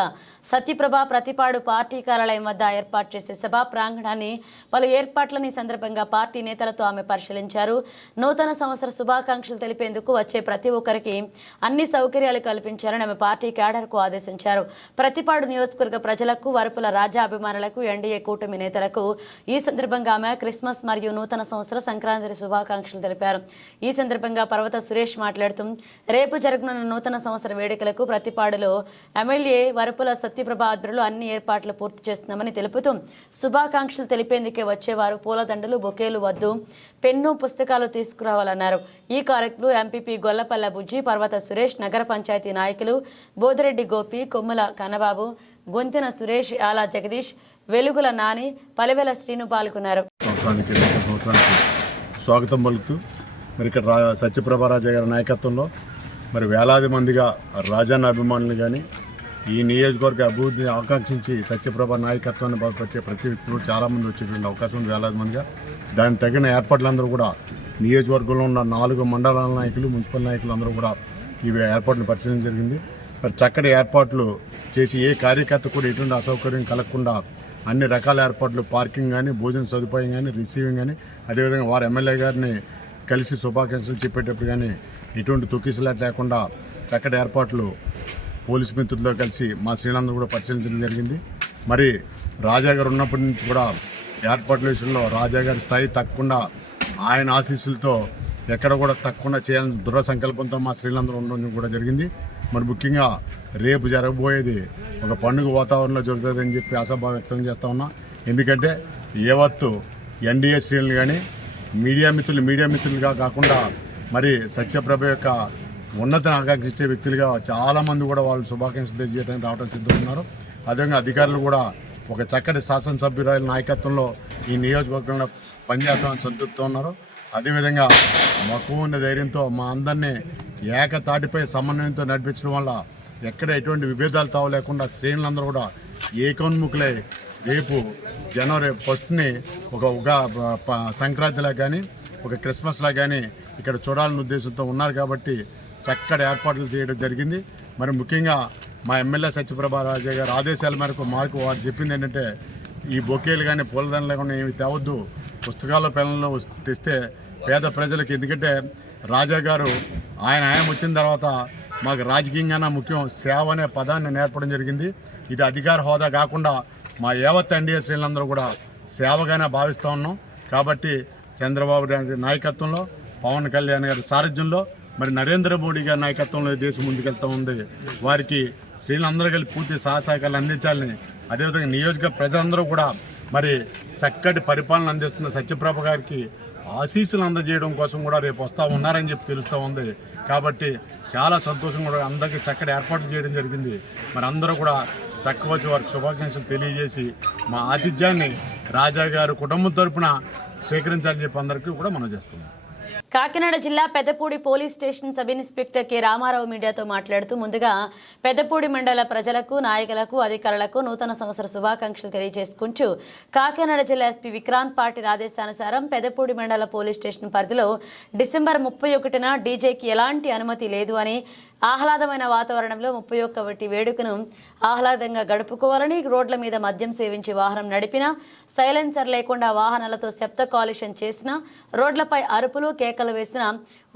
సత్యప్రభ ప్రతిపాడు పార్టీ కార్యాలయం వద్ద ఏర్పాటు చేసే సభా ప్రాంగణాన్ని పలు ఏర్పాట్లని సందర్భంగా పార్టీ నేతలతో ఆమె పరిశీలించారు. నూతన సంవత్సర శుభాకాంక్షలు తెలిపేందుకు వచ్చే ప్రతి ఒక్కరికి అన్ని సౌకర్యాలు కల్పించారని ఆమె పార్టీ క్యాడర్కు ఆదేశించారు. ప్రతిపాడు నియోజకవర్గ ప్రజలకు, వరుపుల రాజా అభిమానులకు, ఎన్డీఏ కూటమి నేతలకు ఈ సందర్భంగా ఆమె క్రిస్మస్ మరియు నూతన సంవత్సర సంక్రాంతి శుభాకాంక్షలు తెలిపారు. ఈ సందర్భంగా పర్వత సురేష్ మాట్లాడుతూ రేపు జరగనున్న నూతన సంవత్సర వేడుకలకు ప్రతిపాడులో ఎమ్మెల్యే వరుపుల సత్యప్రభ ఆధ్వర్యంలో అన్ని ఏర్పాట్లు పూర్తి చేస్తున్నామని తెలుపుతూ శుభాకాంక్షలు తెలిపేందుకే వచ్చేవారు పూలదండలు, బొకేలు వద్దు, పెన్ను, పుస్తకాలు తీసుకురావాలన్నారు. ఈ కార్యక్రమంలో ఎంపీపీ గొల్లపల్ల బుజ్జి, పర్వత సురేష్, నగర పంచాయతీ నాయకులు బోదిరెడ్డి గోపి, కొమ్ముల కన్నబాబు, గొంతెన సురేష్, ఆలా జగదీష్, వెలుగుల నాని, పలివెల శ్రీను పాల్గొన్నారు. స్వాగతం పలుకుతూ మరి ఇక్కడ సత్యప్రభ రాజా గారి నాయకత్వంలో మరి వేలాది మందిగా రాజాన్న అభిమానులు కానీ ఈ నియోజకవర్గ అభివృద్ధిని ఆకాంక్షించి సత్యప్రభ నాయకత్వాన్ని బలపరిచే ప్రతి వ్యక్తులు చాలామంది వచ్చేటువంటి అవకాశం ఉంది, వేలాది మందిగా. దానికి తగిన ఏర్పాట్లందరూ కూడా నియోజకవర్గంలో ఉన్న 4 మండలాల నాయకులు, మున్సిపల్ నాయకులు అందరూ కూడా ఈ ఏర్పాట్లను పరిశీలించడం జరిగింది. మరి చక్కటి ఏర్పాట్లు చేసి ఏ కార్యకర్త కూడా ఎటువంటి అసౌకర్యం కలగకుండా అన్ని రకాల ఏర్పాట్లు, పార్కింగ్ కానీ, భోజన సదుపాయం కానీ, రిసీవింగ్ కానీ, అదేవిధంగా వారు ఎమ్మెల్యే గారిని కలిసి శుభాకాంక్షలు చెప్పేటప్పుడు కానీ ఎటువంటి తొక్కిసలాట లేకుండా చక్కటి ఏర్పాట్లు పోలీసు మిత్రులతో కలిసి మా శ్రీలందరూ కూడా పరిశీలించడం జరిగింది. మరి రాజా గారు ఉన్నప్పటి నుంచి కూడా ఏర్పాట్ల విషయంలో రాజా గారి స్థాయి తగ్గకుండా ఆయన ఆశీస్సులతో ఎక్కడ కూడా తగ్గకుండా చేయాలని దృఢ సంకల్పంతో మా శ్రీలందరూ ఉండడం కూడా జరిగింది. మరి ముఖ్యంగా రేపు జరగబోయేది ఒక పండుగ వాతావరణంలో జరుగుతుందని చెప్పి ఆశాభావం వ్యక్తం చేస్తా ఉన్నా. ఎందుకంటే యావత్తు ఎన్డీఏ శ్రేణులు కానీ మీడియా మిత్రులుగా కాకుండా మరి సత్యప్రభ యొక్క ఉన్నతిని ఆకాంక్షించే వ్యక్తులుగా చాలామంది కూడా వాళ్ళు శుభాకాంక్షలు తెలియజేయడానికి రావడం సిద్ధమవుతున్నారు. అదేవిధంగా అధికారులు కూడా ఒక చక్కటి శాసనసభ్యురాల నాయకత్వంలో ఈ నియోజకవర్గంలో పనిచేస్తామని సంతృప్తితో ఉన్నారు. అదేవిధంగా మాకు ఉన్న ధైర్యంతో మా అందరినీ ఏకతాటిపై సమన్వయంతో నడిపించడం వల్ల ఎక్కడ ఎటువంటి విభేదాలు తావలేకుండా శ్రేణులందరూ కూడా ఏకోన్ముఖులై రేపు జనవరి 1ని ఒక సంక్రాంతిలా కానీ, ఒక క్రిస్మస్లా కానీ ఇక్కడ చూడాలనే ఉద్దేశంతో ఉన్నారు. కాబట్టి చక్కటి ఏర్పాట్లు చేయడం జరిగింది. మరి ముఖ్యంగా మా ఎమ్మెల్యే సత్యప్రభ రాజా గారి ఆదేశాల మేరకు వారు చెప్పింది ఏంటంటే ఈ బొకేలు కానీ, పూలదండలు కానీ ఏమి తేవద్దు, పుస్తకాలు, పెన్నులు తెస్తే పేద ప్రజలకు. ఎందుకంటే రాజా గారు ఆయన వచ్చిన తర్వాత మాకు రాజకీయంగానే ముఖ్యం సేవ అనే పదాన్ని నేర్పడం జరిగింది. ఇది అధికార హోదా కాకుండా మా యావత్ ఎన్డీఏ శ్రేణులందరూ కూడా సేవగానే భావిస్తూ ఉన్నాం. కాబట్టి చంద్రబాబు గారి నాయకత్వంలో, పవన్ కళ్యాణ్ గారి సారథ్యంలో, మరి నరేంద్ర మోడీ గారి నాయకత్వంలో దేశం ముందుకెళ్తూ ఉంది. వారికి శ్రేణులందరూ కలిసి పూర్తి సహకారాలు అందించాలని, అదేవిధంగా నియోజక ప్రజలందరూ కూడా మరి చక్కటి పరిపాలన అందిస్తున్న సత్యప్రభ గారికి ఆశీస్సులు అందజేయడం కోసం కూడా రేపు వస్తూ ఉన్నారని చెప్పి తెలుస్తూ ఉంది. కాబట్టి చాలా సంతోషంగా కూడా అందరికీ చక్కటి ఏర్పాట్లు చేయడం జరిగింది. మరి అందరూ కూడా చక్కగా వచ్చి వారికి శుభాకాంక్షలు తెలియజేసి మా ఆతిథ్యాన్ని రాజా గారు కుటుంబం తరపున స్వీకరించాలని చెప్పి అందరికీ కూడా మనం చేస్తున్నాం. కాకినాడ జిల్లా Peddapudi police station sub inspector K Ramarao మీడియాతో మాట్లాడుతూ ముందుగా పెద్దపూడి మండల ప్రజలకు, నాయకులకు, అధికారులకు నూతన సంవత్సర శుభాకాంక్షలు తెలియజేసుకుంటూ కాకినాడ జిల్లా ఎస్పీ విక్రాంత్ పాటిల్ ఆదేశానుసారం పెద్దపూడి మండల పోలీస్ స్టేషన్ పరిధిలో డిసెంబర్ 31న డీజేకి ఎలాంటి అనుమతి లేదు అని, ఆహ్లాదమైన వాతావరణంలో 31 వేడుకను ఆహ్లాదంగా గడుపుకోవాలని, రోడ్ల మీద మద్యం సేవించి వాహనం నడిపినా, సైలెన్సర్ లేకుండా వాహనాలతో శబ్ద కాలుష్యం చేసినా, రోడ్లపై అరుపులు కేకలు వేసినా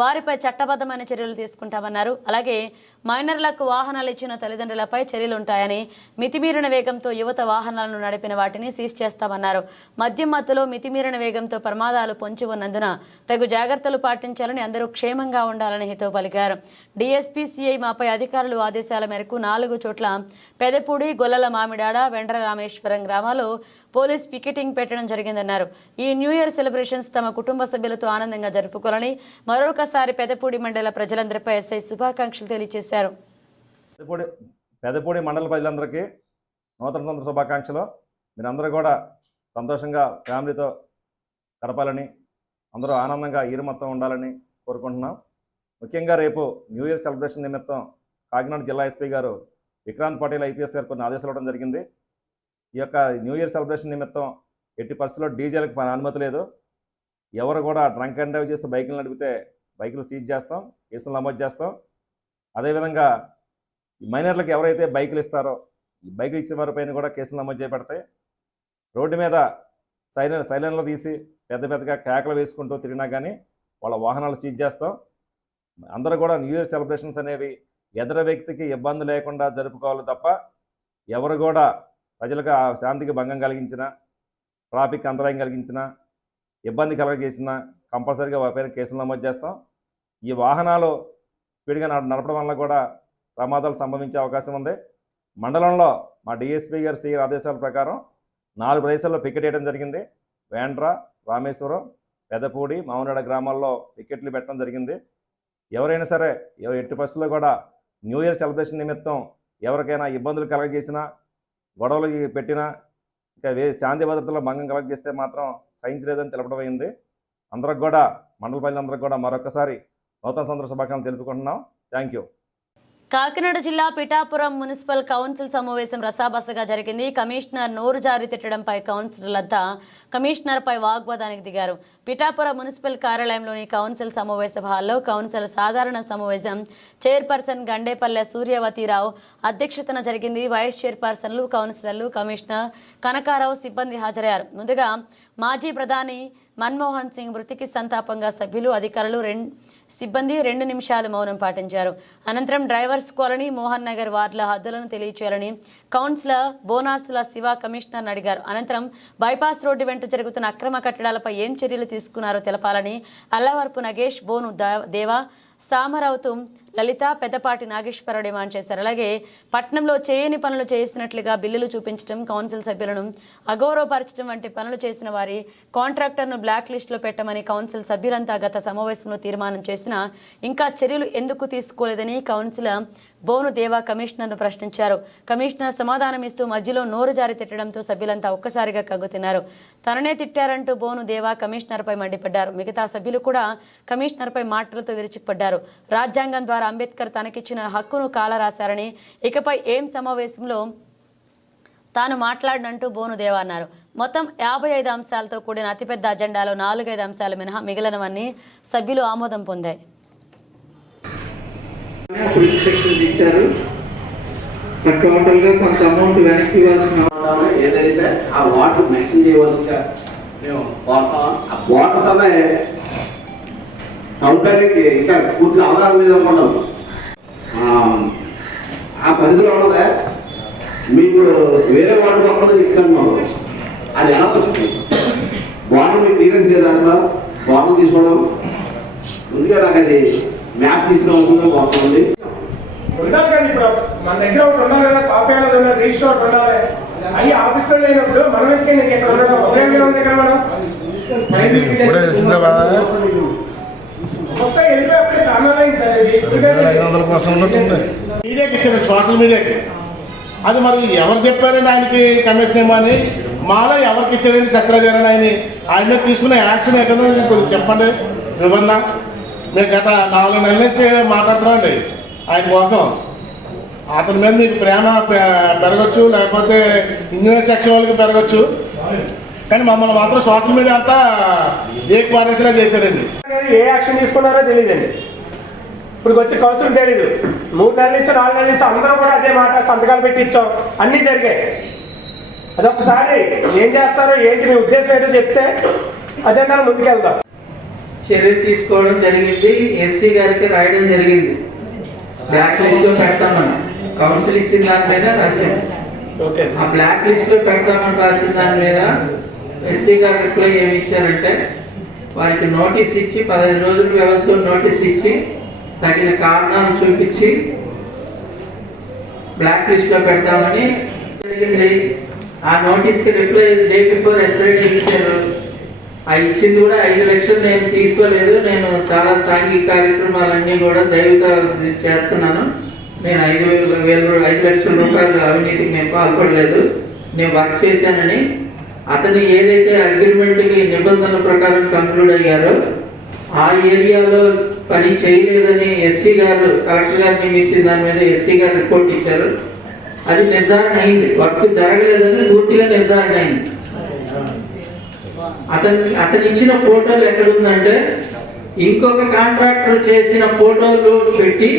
వారిపై చట్టబద్ధమైన చర్యలు తీసుకుంటామన్నారు. అలాగే మైనర్లకు వాహనాలు ఇచ్చిన తల్లిదండ్రులపై చర్యలుంటాయని, మితిమీరిన వేగంతో యువత వాహనాలను నడిపిన వాటిని సీజ్ చేస్తామన్నారు. మద్యం మత్తులో మితిమీరిన వేగంతో ప్రమాదాలు పొంచి ఉన్నందున తగు జాగ్రత్తలు పాటించాలని, అందరూ క్షేమంగా ఉండాలని హితవు పలికారు. డీఎస్పీ సిఐ మాపై అధికారులు ఆదేశాల మేరకు 4 చోట్ల పెదపూడి, గొల్లల మామిడాడ, వెండ్ర రామేశ్వరం గ్రామాల్లో పోలీస్ పికెటింగ్ పెట్టడం జరిగిందన్నారు. ఈ న్యూ ఇయర్ సెలబ్రేషన్స్ తమ కుటుంబ సభ్యులతో ఆనందంగా జరుపుకోవాలని మరొకసారి పెదపూడి మండల ప్రజలందరిపై ఎస్ఐ శుభాకాంక్షలు తెలియజేశారు. పెదపూడి మండల ప్రజలందరికీ నూతన సంవత్సర శుభాకాంక్షలు. మీరందరూ కూడా సంతోషంగా ఫ్యామిలీతో గడపాలని, అందరూ ఆనందంగా ఈరు మొత్తం ఉండాలని కోరుకుంటున్నాం. ముఖ్యంగా రేపు న్యూ ఇయర్ సెలబ్రేషన్ నిమిత్తం కాకినాడ జిల్లా ఎస్పీ గారు విక్రాంత్ పాటిల్ ఐపీఎస్ గారు కొన్ని ఆదేశాలు ఇవ్వడం జరిగింది. ఈ యొక్క న్యూ ఇయర్ సెలబ్రేషన్ నిమిత్తం ఎట్టి పరిస్థితుల్లో డీజేలకు అనుమతి లేదు. ఎవరు కూడా డ్రంక్ అండ్ డ్రైవ్ చేసి బైకులు నడిపితే బైకులు సీజ్ చేస్తాం, కేసులు నమోదు చేస్తాం. అదేవిధంగా మైనర్లకు ఎవరైతే బైకులు ఇస్తారో ఈ బైకులు ఇచ్చిన వారిపైన కూడా కేసులు నమోదు చేయబడతాయి. రోడ్డు మీద సైలెన్లో తీసి పెద్దగా కేకలు వేసుకుంటూ తిరిగినా కానీ వాళ్ళ వాహనాలు సీజ్ చేస్తాం. అందరూ కూడా న్యూ ఇయర్ సెలబ్రేషన్స్ అనేవి ఎదురు వ్యక్తికి ఇబ్బంది లేకుండా జరుపుకోవాలి తప్ప ఎవరు కూడా ప్రజలకు ఆ శాంతికి భంగం కలిగించినా, ట్రాఫిక్ అంతరాయం కలిగించినా, ఇబ్బంది కలగజేసినా కంపల్సరీగా వారిపైన కేసులు నమోదు చేస్తాం. ఈ వాహనాలు స్పీడ్గా నడపడం వల్ల కూడా ప్రమాదాలు సంభవించే అవకాశం ఉంది. మండలంలో మా డిఎస్పీ గారి సిఐ ఆదేశాల ప్రకారం 4 ప్రదేశాల్లో పికెట్ వేయడం జరిగింది. వేండ్ర, రామేశ్వరం, పెదపూడి, మామిడాడ గ్రామాల్లో పికెట్లు పెట్టడం జరిగింది. ఎవరైనా సరే ఎట్టి పరిస్థితుల్లో కూడా న్యూ ఇయర్ సెలబ్రేషన్ నిమిత్తం ఎవరికైనా ఇబ్బందులు కలగజేసినా, గొడవలు పెట్టినా, ఇంకా శాంతి భద్రతలో భంగం కలగజేస్తే మాత్రం సహించలేదని తెలపడం అయింది. అందరికి కూడా మండల ప్రజలందరికీ కూడా మరొకసారి నూతన సంవత్సర శుభాకాంక్షలు తెలుపుకుంటున్నాం. Thank you. కాకినాడ జిల్లా పిఠాపురం మున్సిపల్ కౌన్సిల్ సమావేశం రసాబసగా జరిగింది. కమిషనర్ నోరు జారీ తిట్టడంపై కౌన్సిలర్లంతా కమిషనర్పై వాగ్వాదానికి దిగారు. పిఠాపురం మున్సిపల్ కార్యాలయంలోని కౌన్సిల్ సమావేశ హాల్లో కౌన్సిల్ సాధారణ సమావేశం చైర్పర్సన్ గండేపల్లె సూర్యవతిరావు అధ్యక్షతన జరిగింది. వైస్ చైర్పర్సన్లు, కౌన్సిలర్లు, కమిషనర్ కనకారావు సిబ్బంది హాజరయ్యారు. ముందుగా మాజీ ప్రధాని మన్మోహన్ సింగ్ మృతికి సంతాపంగా సభ్యులు, అధికారులు, సిబ్బంది 2 నిమిషాలు మౌనం పాటించారు. అనంతరం డ్రైవర్స్ కాలనీ, మోహన్ నగర్ వార్డుల హద్దులను తెలియచేయాలని కౌన్సిలర్ బోనాసుల శివ కమిషనర్ని అడిగారు. అనంతరం బైపాస్ రోడ్డు వెంట జరుగుతున్న అక్రమ కట్టడాలపై ఏం చర్యలు తీసుకున్నారో తెలపాలని అల్లవరపు నగేష్, బోను దేవా, సామరావుతు లలిత, పెద్దపాటి నాగేశ్వరరావు డిమాండ్ చేశారు. అలాగే పట్టణంలో చేయని పనులు చేసినట్లుగా బిల్లులు చూపించడం, కౌన్సిల్ సభ్యులను అగౌరవపరచడం వంటి పనులు చేసిన వారి కాంట్రాక్టర్ను బ్లాక్ లిస్టులో పెట్టమని కౌన్సిల్ సభ్యులంతా గత సమావేశంలో తీర్మానం చేసినా ఇంకా చర్యలు ఎందుకు తీసుకోలేదని కౌన్సిలర్ బోను దేవా కమిషనర్ను ప్రశ్నించారు. కమిషనర్ సమాధానం ఇస్తూ మధ్యలో నోరు జారి తిట్టడంతో సభ్యులంతా ఒక్కసారిగా కగ్గుతిన్నారు. తననే తిట్టారంటూ బోను దేవా కమిషనర్పై మండిపడ్డారు. మిగతా సభ్యులు కూడా కమిషనర్పై మాటలతో విరుచుకుపడ్డారు. రాజ్యాంగం ద్వారా అంబేద్కర్ తనకిచ్చిన హక్కును కాలరాశారని, ఇకపై ఏం సమావేశంలో తాను మాట్లాడినంటూ బోనుదేవా అన్నారు. మొత్తం 55 అంశాలతో కూడిన అతిపెద్ద అజెండాలో 4-5 అంశాలు మినహా మిగిలినవన్నీ సభ్యులు ఆమోదం పొందాయి. ఏదైతే ఆ వాటర్ మెన్షన్ చేయవలసిన వాటర్ అనే కంపెనీకి ఇంకా పూర్తి ఆధారం మీద ఉండడం ఆ పరిధిలో ఉన్నదే మీకు వేరే వాటర్ అక్కడ ఇస్తున్నాం. అది ఎలా వచ్చింది? వాటర్ మీకు క్లియరెన్స్ లేదా? అసలు వాటర్ తీసుకోవడం ముందుగా నాకు అది మ్యాప్ తీసుకురావాల్సిందో బాగుంటుంది. ఉండాలి కానీ ఇప్పుడు మన దగ్గర ఒకటి ఉండాలి కదా, కాపీ అనేది ఉండాలి, రిజిస్టర్ ఒకటి ఉండాలి. అవి ఆఫీసులో లేనప్పుడు మనం ఎక్కడ ఉండడం ఉపయోగం ఉంది కదా. మనం ఇప్పుడే తెలిసిందే బాగా వస్తాయి వెళ్ళిపోయి చాలా అయింది సార్ ఇది 2500 కోసం ఉన్నట్టుంది. మీడియాకి ఇచ్చారు, సోషల్ మీడియాకి. అది మరి ఎవరు చెప్పారండి ఆయనకి కమిషన్ ఇవ్వమని? మాలో ఎవరికి ఇచ్చారండి సెక్రటరీ ఆయన తీసుకునే యాక్షన్ ఎక్కడో కొద్దిగా చెప్పండి వివరణ. మేము గత 4 నెలల నుంచి మాట్లాడుతున్నామండి ఆయన కోసం. అతని మీద మీకు ప్రేమ పెరగచ్చు, లేకపోతే ఇంజనీర్ సెక్షన్ వాళ్ళకి పెరగచ్చు, కానీ మమ్మల్ని మాత్రం సోషల్ మీడియా అంతా ఏక్ పారేసేలా చేశారండి. ఏ యాక్షన్ తీసుకున్నారో తెలియదండి. ఇప్పుడు వచ్చి కౌన్సిల్ తెలీదు. 3 నెలల నుంచి 4 నెలల నుంచి అందరూ కూడా అదే మాట, సంతకాలు పెట్టించాం, అన్నీ జరిగాయి. అదొకసారి ఏం చేస్తారో ఏంటి మీ ఉద్దేశం ఏంటో చెప్తే అజెండా ముందుకెళ్దాం. చర్య తీసుకోవడం జరిగింది. ఎస్సీ గారికి రాయడం జరిగింది, బ్లాక్ లిస్ట్ లో పెడతామని. కౌన్సిల్ ఇచ్చిన దాని మీద రాశాను. ఆ బ్లాక్ లిస్ట్ లో పెడతామని రాసిన దాని మీద ఎస్సీ గారు రిప్లై ఏమి ఇచ్చారంటే, వారికి నోటీస్ ఇచ్చి 15 రోజుల వ్యవధిలో నోటీస్ ఇచ్చి తగిన కారణాలు చూపించి బ్లాక్ లిస్ట్ లో పెడతామని జరిగింది. ఆ నోటీస్ కి రిప్లై డే బిఫోర్ ఎస్టర్డే ఇచ్చారు. ఆ ఇచ్చింది కూడా 5 లక్షలు నేను తీసుకోలేదు. నేను చాలా సాంఘిక కార్యక్రమాలన్నీ కూడా దైవిక చేస్తున్నాను. నేను 5 లక్షల రూపాయలు అవినీతికి నేను పాల్పడలేదు, నేను వర్క్ చేశానని అతను ఏదైతే అగ్రిమెంట్ కి నిబంధనల ప్రకారం కంక్లూడ్ అయ్యారో ఆ ఏరియాలో పని చేయలేదని ఎస్సీ గారు కలెక్టర్ గారు నియమించిన దాని మీద ఎస్సీ గారు రిపోర్ట్ ఇచ్చారు. అది నిర్ధారణ అయింది, వర్క్ జరగలేదని పూర్తిగా నిర్ధారణ అయింది. అతను ఇచ్చిన ఫోటోలు ఎక్కడుందంటే, ఇంకొక కాంట్రాక్టర్ చేసిన ఫోటోలు పెట్టి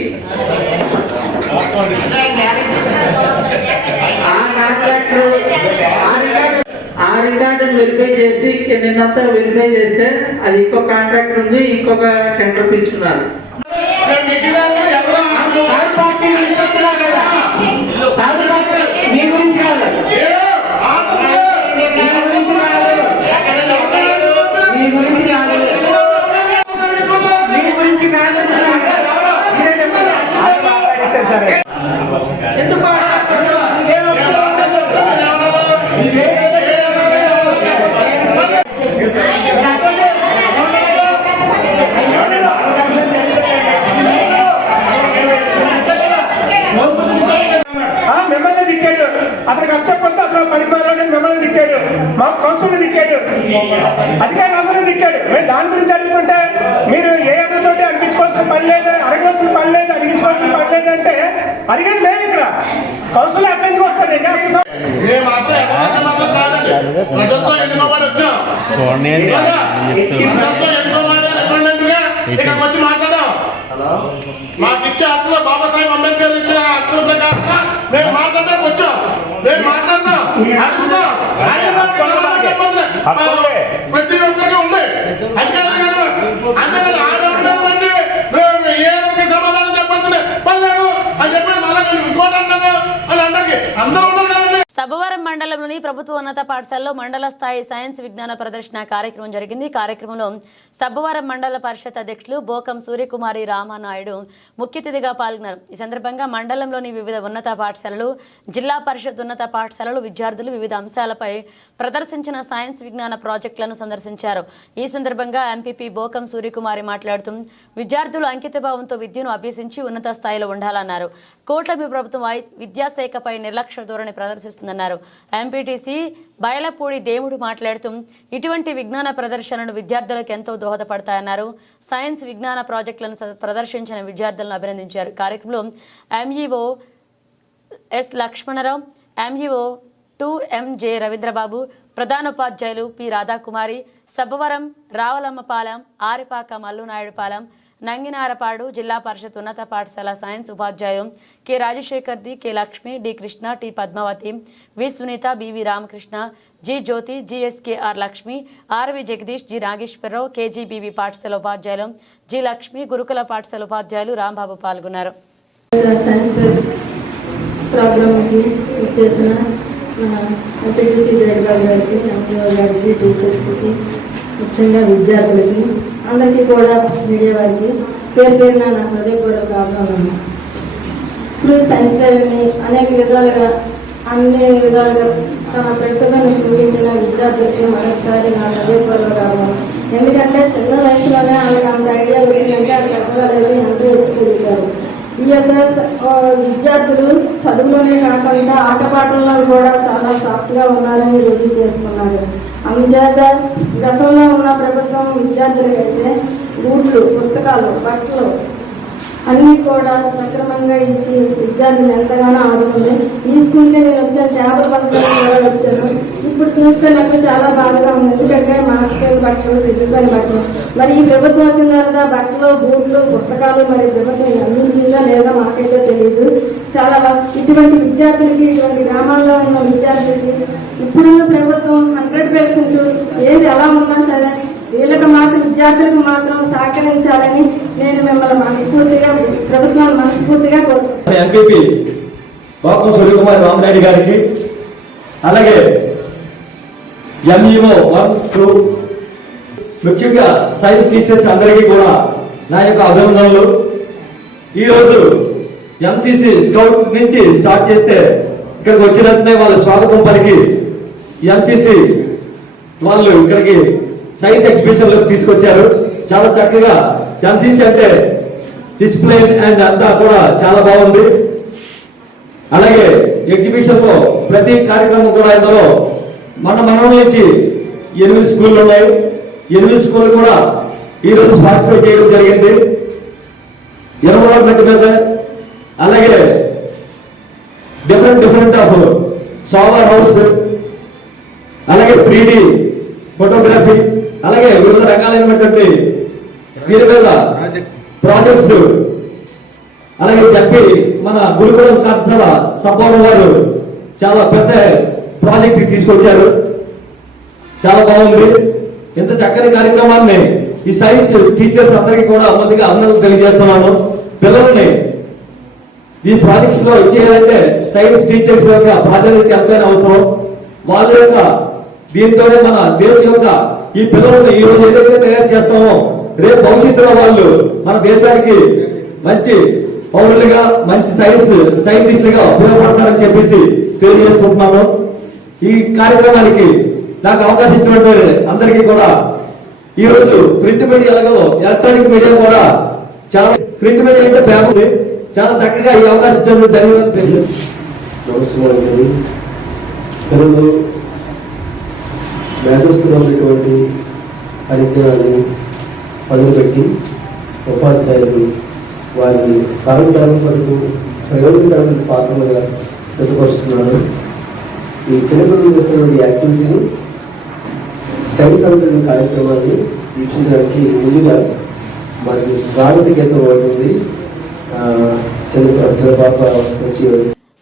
ఆ కాంట్రాక్టర్ ఆ రికార్డును వెరిఫై చేసి నిన్నంతా వెరిఫై చేస్తే అది ఇంకొక కాంట్రాక్టర్ ఉంది, ఇంకొక టెండర్ పిలుచున్నారు. మీ గురించి కాదు, మీ గురించి కాదు, మీ గురించి కాదు. ఎందుకు మిమ్మల్ని దిక్కాడు, అతనికి అచ్చకపోతే అతను పనిపోయాడు, మిమ్మల్ని దిక్కాడు, మా కౌన్సిల్ దిక్కాడు, అధికారులు అందరూ దిక్కాడు. మేము దాని గురించి అడుగుతుంటే మీరు ఏ అతనితోటి అనిపించుకోవాల్సిన పని లేదు, అడగవలసిన పని లేదు, అడిగించుకోవాల్సిన పని లేదు అంటే అడిగేది లేదు. ఇక్కడ కౌన్సిల్ అభ్యర్థికి వస్తాడు. ప్రజలతో ఎన్నుకోబడి వచ్చాం, ఇక్కడికి వచ్చి మాట్లాడాం. మాకు ఇచ్చే హక్కులు బాబాసాహెబ్ అంబేద్కర్ ఇచ్చిన హక్కుల ప్రకారంగా మేము మాట్లాడడానికి వచ్చాం. మేము మాట్లాడినాం, అడుగుతాం, ప్రతి ఒక్కరికి ఉంది అధికారులు. అందుకని ఆడబడి ఏ సమాధానం చెప్పాల్సిందే పర్లేదు అని చెప్పి మళ్ళీ ఇంకోటి అంటాను అని అందరికి అందరూ ఉన్నారు. సబ్బవరం మండలంలోని ప్రభుత్వ ఉన్నత పాఠశాలలో మండల స్థాయి సైన్స్ విజ్ఞాన ప్రదర్శన కార్యక్రమం జరిగింది. కార్యక్రమంలో సబ్బవరం మండల పరిషత్ అధ్యక్షులు బోకం సూర్యకుమారి రామానాయుడు ముఖ్య అతిథిగా పాల్గొన్నారు. ఈ సందర్భంగా మండలంలోని వివిధ ఉన్నత పాఠశాలలు, జిల్లా పరిషత్ ఉన్నత పాఠశాలలు విద్యార్థులు వివిధ అంశాలపై ప్రదర్శించిన సైన్స్ విజ్ఞాన ప్రాజెక్టులను సందర్శించారు. ఈ సందర్భంగా ఎంపీపీ బోకం సూర్యకుమారి మాట్లాడుతూ విద్యార్థులు అంకితభావంతో విద్యను అభ్యసించి ఉన్నత స్థాయిలో ఉండాలన్నారు. కూటమి ప్రభుత్వం విద్యాశాఖపై నిర్లక్ష్య ధోరణి ప్రదర్శిస్తుందన్నారు. ఎంపీటీసీ బయలపూడి దేవుడు మాట్లాడుతూ ఇటువంటి విజ్ఞాన ప్రదర్శనలు విద్యార్థులకు ఎంతో దోహదపడతాయన్నారు. సైన్స్ విజ్ఞాన ప్రాజెక్టులను ప్రదర్శించిన విద్యార్థులను అభినందించారు. కార్యక్రమంలో MEO S Lakshmanarao, MEO 2MJ Ravindrababu, ప్రధానోపాధ్యాయులు పి రాధాకుమారి, సబ్బవరం, రావలమ్మపాలెం, ఆరిపాక మల్లునాయుడుపాలెం, నంగినారపాడు జిల్లా పరిషత్ ఉన్నత పాఠశాల సైన్స్ ఉపాధ్యాయులు కె రాజశేఖర్ది, K Lakshmi, D Krishna, T Padmavathi, V Sunitha, BV Ramakrishna, G Jyothi, GSKR Lakshmi, RV Jagadeesh, G Nageswararao, KGBV పాఠశాల ఉపాధ్యాయులు జి లక్ష్మి, గురుకుల పాఠశాల ఉపాధ్యాయులు రాంబాబు పాల్గొన్నారు. ముఖ్యంగా విద్యార్థులకి అందరికీ కూడా మీడియా వారికి పేరు పేరున నా హృదయపూర్వక ఆహ్వానం. ఇప్పుడు సైన్స్ ఫెయిర్ని అనేక విధాలుగా తన ప్రతిభను చూపించిన విద్యార్థులకి మరొకసారి నా హృదయపూర్వక ఆహ్వానం. ఎందుకంటే చిన్న వయసులోనే వాళ్ళకి అంత ఐడియా వచ్చిందంటే అది పెద్దవాళ్ళు ఎంతో ఒప్పుకుంటారు. ఈ యొక్క విద్యార్థులు చదువులోనే కాకుండా ఆటపాటల్లో కూడా చాలా సాఫ్ట్గా ఉన్నారని రుజువు చేసుకున్నారు. అందుచేత గతంలో ఉన్న ప్రభుత్వం విద్యార్థులకైతే బూట్లు, పుస్తకాలు, బట్టలు అన్నీ కూడా సక్రమంగా ఇచ్చి విద్యార్థులు ఎంతగానో ఆదుకుంది. ఈ స్కూల్కి నేను వచ్చాను, ట్యాబుల్ పంచడం కూడా వచ్చాను. ఇప్పుడు చూస్తే నాకు చాలా బాధగా ఉంది. ఎందుకంటే మాస్కులు, బట్టలు, చిట్టుకొని బట్టలు మరి ఈ ప్రభుత్వం వచ్చిన తర్వాత బట్టలు, బూట్లు, పుస్తకాలు మరి ప్రభుత్వం అందించిందా లేదా మాకైతే తెలియదు. చాలా ఇటువంటి విద్యార్థులకి, ఇటువంటి గ్రామాల్లో ఉన్న విద్యార్థులకి ఇప్పుడున్న ప్రభుత్వం 100% ఏది ఎలా ఉన్నా సరే వీళ్ళకి మాత్రం విద్యార్థులకు మాత్రం సహకరించాలని నేను మిమ్మల్ని మనస్ఫూర్తిగా, ప్రభుత్వాన్ని మనస్ఫూర్తిగా కోరుతున్నాను. ఎంపీపీ బాపు సూర్యకుమార్ రామరెడ్డి గారికి, అలాగే ఎంఈఓ 1, 2, ముఖ్యంగా సైన్స్ టీచర్స్ అందరికీ కూడా నా యొక్క అభినందనలు. ఈరోజు ఎంసీసీ స్కౌట్ నుంచి స్టార్ట్ చేస్తే ఇక్కడికి వచ్చినట్టే వాళ్ళు స్వాగతం పలికి ఎంసీసీ వాళ్ళు ఇక్కడికి సైన్స్ ఎగ్జిబిషన్ లో తీసుకొచ్చారు. చాలా చక్కగా ఎంసీసీ అంటే డిసిప్లిన్ అండ్ అంతా కూడా చాలా బాగుంది. అలాగే ఎగ్జిబిషన్ లో ప్రతి కార్యక్రమం కూడా ఇందులో మన నుంచి 8 స్కూళ్ళు ఉన్నాయి. 8 స్కూళ్ళు కూడా ఈరోజు పార్టిసిపేట్ చేయడం జరిగింది. 20 మట్టి మీద అలాగే డిఫరెంట్ ఆఫ్ సోలార్ హౌస్, అలాగే 3D ఫోటోగ్రఫీ, అలాగే వివిధ రకాలైనటువంటి దీని మీద ప్రాజెక్ట్స్, అలాగే చెప్పి మన గురుకులం కళాశాల సంపూర్ణ వారు చాలా పెద్ద ప్రాజెక్ట్ తీసుకొచ్చారు. చాలా బాగుంది. ఇంత చక్కని కార్యక్రమాన్ని ఈ సైన్స్ టీచర్స్ అందరికీ కూడా మొదటిగా అభినందనలు తెలియజేస్తున్నాను. పిల్లల్ని ఈ ప్రాజెక్ట్స్ లో ఇచ్చేయాలంటే సైన్స్ టీచర్స్ యొక్క ప్రాధాన్యత ఎంతైనా అవసరం. వాళ్ళ యొక్క దీంతోనే మన దేశం యొక్క ఈ పిల్లలను ఈ రోజు ఏదైతే తయారు చేస్తామో రేపు భవిష్యత్తులో వాళ్ళు మన దేశానికి మంచి పౌరులుగా, మంచి సైంటిస్టులుగా ఉపయోగపడతారని చెప్పేసి తెలియజేసుకుంటున్నాను. ఈ కార్యక్రమానికి నాకు అవకాశం ఇచ్చినటువంటి అందరికీ కూడా ఈ రోజు ప్రింట్ మీడియాలో ఎలక్ట్రానిక్ మీడియా కూడా చాలా, ప్రింట్ మీడియా అంటే పేపర్ చాలా చక్కగా ఈ అవకాశం ఇచ్చినటువంటి ధన్యవాదాలు. పిల్లలు మేధస్సులో ఉన్నటువంటి పరిజ్ఞానాన్ని పదులుపెట్టి ఉపాధ్యాయులు వారిని కాలంతరం వరకు ప్రయోజనకరమైన పాత్రలుగా సిద్ధపరుస్తున్నారు. ఈ చిన్నపిల్లలు చేస్తున్నటువంటి యాక్టివిటీని, సైన్స్ అంతరిన కార్యక్రమాన్ని వీక్షించడానికి ముందుగా మనకి స్వాగత గీతం ఉంటుంది. చిన్న పాప వచ్చి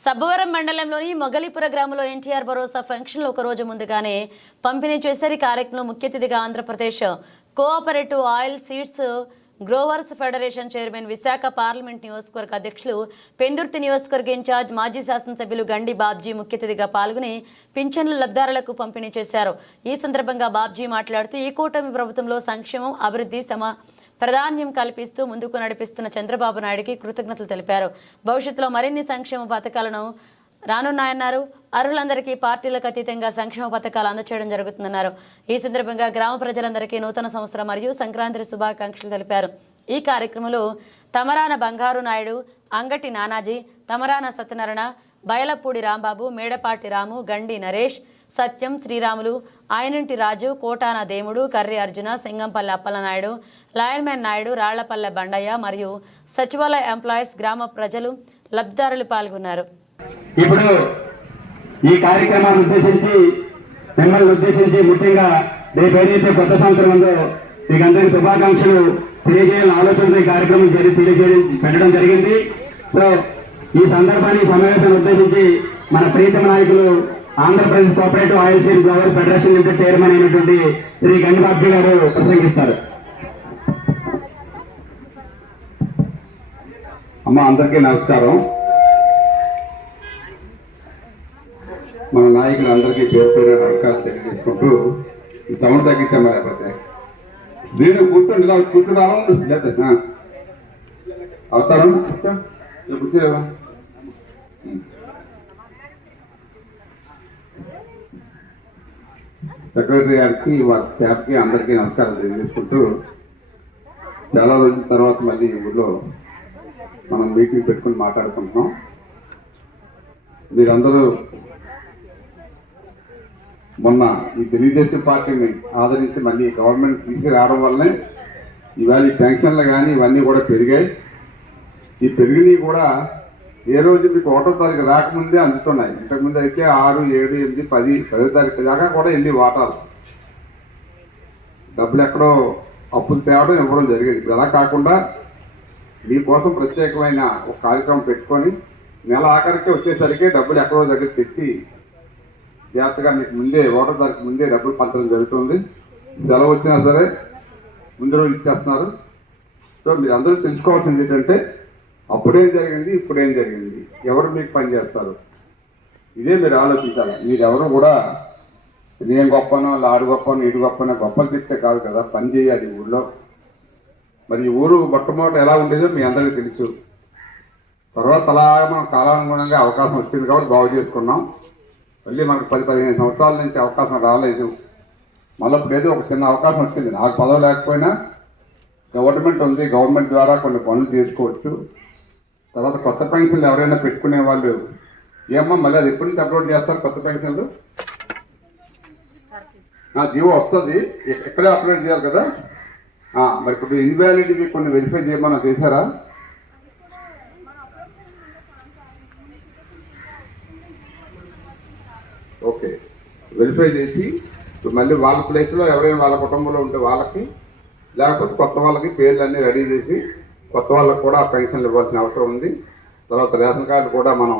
సబ్బవరం మండలంలోని మొగలిపుర గ్రామంలో ఎన్టీఆర్ భరోసా ఫంక్షన్లు ఒక రోజు ముందుగానే పంపిణీ చేశారు. కార్యక్రమంలో ముఖ్య అతిథిగా Andhra Pradesh cooperative oil seeds growers federation chairman, Visakha parliament నియోజకవర్గ అధ్యక్షులు, పెందుర్తి నియోజకవర్గ ఇన్ఛార్జ్ మాజీ శాసనసభ్యులు గండి బాబ్జీ ముఖ్య అతిథిగా పాల్గొని పింఛన్ల లబ్ధారులకు పంపిణీ చేశారు. ఈ సందర్భంగా బాబ్జీ మాట్లాడుతూ ఈ కూటమి ప్రభుత్వంలో సంక్షేమం, అభివృద్ధి ప్రాధాన్యం కల్పిస్తూ ముందుకు నడిపిస్తున్న చంద్రబాబు నాయుడికి కృతజ్ఞతలు తెలిపారు. భవిష్యత్తులో మరిన్ని సంక్షేమ పథకాలను రానున్నాయన్నారు. అర్హులందరికీ పార్టీలకు అతీతంగా సంక్షేమ పథకాలు అందచేయడం జరుగుతుందన్నారు. ఈ సందర్భంగా గ్రామ ప్రజలందరికీ నూతన సంవత్సరం మరియు సంక్రాంతి శుభాకాంక్షలు తెలిపారు. ఈ కార్యక్రమంలో తమరాన బంగారు నాయుడు, అంగటి నానాజీ, తమరాన సత్యనారాయణ, బయలపూడి రాంబాబు, మేడపాటి రాము, గండి నరేష్, సత్యం, శ్రీరాములు, ఆయనంటి రాజు, కోటాన దేముడు, కర్రి అర్జున, సింగంపల్లి అప్పలనాయుడు, లయన్మెన్ నాయుడు, రాళ్లపల్లె బండయ్య మరియు సచివాలయ ఎంప్లాయీస్, గ్రామ ప్రజలు, లబ్ధిదారులు పాల్గొన్నారు. ఇప్పుడు ఈ కార్యక్రమాన్ని ఉద్దేశించి, మిమ్మల్ని ఉద్దేశించి ముఖ్యంగా రేపు ఏదైతే కొత్త సంవత్సరం ఉందో మీకు అందరికీ శుభాకాంక్షలు తెలియజేయాలని ఆలోచనతో ఈ కార్యక్రమం పెట్టడం జరిగింది. సో ఈ సందర్భాన్ని, సమావేశాన్ని ఉద్దేశించి మన ప్రీతమ నాయకులు Andhra Pradesh cooperative oil seed growers federation limited chairman అయినటువంటి శ్రీ గండి బాబ్జీ గారు ప్రసంగిస్తారు. అమ్మ, అందరికీ నమస్కారం. మన నాయకులందరికీ పేరు పేరు నమస్కారం తెలియజేసుకుంటూ ఈ సౌండ్ తగ్గించాం. లేకపోతే వీడు కూర్చోండి, కూర్చున్నాను అవసరం కూర్చోలేవా. సెక్రటరీ గారికి వారి స్టాఫ్కి అందరికీ నమస్కారం తెలియజేసుకుంటూ చాలా రోజుల తర్వాత మళ్ళీ ఈ ఊళ్ళో మనం మీటింగ్ పెట్టుకుని మాట్లాడుకుంటున్నాం. మీరందరూ మొన్న ఈ తెలుగుదేశం పార్టీని ఆదరించి మళ్ళీ గవర్నమెంట్ తీసుకురావడం వల్లనే ఇవాళ ఈ పెన్షన్లు కానీ ఇవన్నీ కూడా పెరిగాయి. ఈ పెరిగినవి కూడా ఏ రోజు మీకు 1వ తారీఖు రాకముందే అందుతున్నాయి. ఇంతకుముందు అయితే 6, 7, 8, 10, 10వ తారీఖు దాకా కూడా వెళ్ళి వాటాలు డబ్బులు ఎక్కడో అప్పులు తేవడం ఇవ్వడం జరిగేది. ఇప్పుడు అలా కాకుండా మీకోసం ప్రత్యేకమైన ఒక కార్యక్రమం పెట్టుకొని నెల ఆఖరికి వచ్చేసరికి డబ్బులు ఎక్కడో దగ్గర తెచ్చి జాగ్రత్తగా మీకు ముందే 1వ తారీఖు ముందే డబ్బులు పంచడం జరుగుతుంది. సెలవు వచ్చినా సరే ముందు రోజు ఇచ్చేస్తున్నారు. సో మీరు అందరూ తెలుసుకోవాల్సింది ఏంటంటే అప్పుడేం జరిగింది, ఇప్పుడేం జరిగింది, ఎవరు మీకు పని చేస్తారు, ఇదే మీరు ఆలోచించాలి. మీరెవరు కూడా నేను గొప్పనో ఆడు గొప్పనో ఈడు గొప్పనో గొప్పలు చెప్తే కాదు కదా, పని చేయాలి ఊళ్ళో. మరి ఈ ఊరు మొట్టమొదటి ఎలా ఉండేదో మీ అందరికీ తెలుసు. తర్వాత అలా మనం కాలానుగుణంగా అవకాశం వచ్చింది కాబట్టి బాగు చేసుకున్నాం. మళ్ళీ మనకు 10-15 సంవత్సరాల నుంచి అవకాశం రాలేదు. మళ్ళీ ఇప్పుడు ఏదో ఒక చిన్న అవకాశం వచ్చింది. నాకు పదవి లేకపోయినా గవర్నమెంట్ ఉంది, గవర్నమెంట్ ద్వారా కొన్ని పనులు చేసుకోవచ్చు. తర్వాత కొత్త పెన్షన్లు ఎవరైనా పెట్టుకునే వాళ్ళు ఏమో మళ్ళీ అది ఎప్పటి నుంచి అప్లోడ్ చేస్తారు కొత్త పెన్షన్లు? జీవో వస్తుంది, ఎక్కడే అప్లోడ్ చేయాలి కదా. మరి ఇప్పుడు ఇన్వాలిడిటీ కొన్ని వెరిఫై చేయమన్నా చేశారా? ఓకే, వెరిఫై చేసి మళ్ళీ వాళ్ళ ప్లేస్లో ఎవరైనా వాళ్ళ కుటుంబంలో ఉంటే వాళ్ళకి, లేకపోతే కొత్త వాళ్ళకి పేర్లన్నీ రెడీ చేసి కొత్త వాళ్ళకి కూడా పెన్షన్లు ఇవ్వాల్సిన అవసరం ఉంది. తర్వాత రేషన్ కార్డు కూడా మనం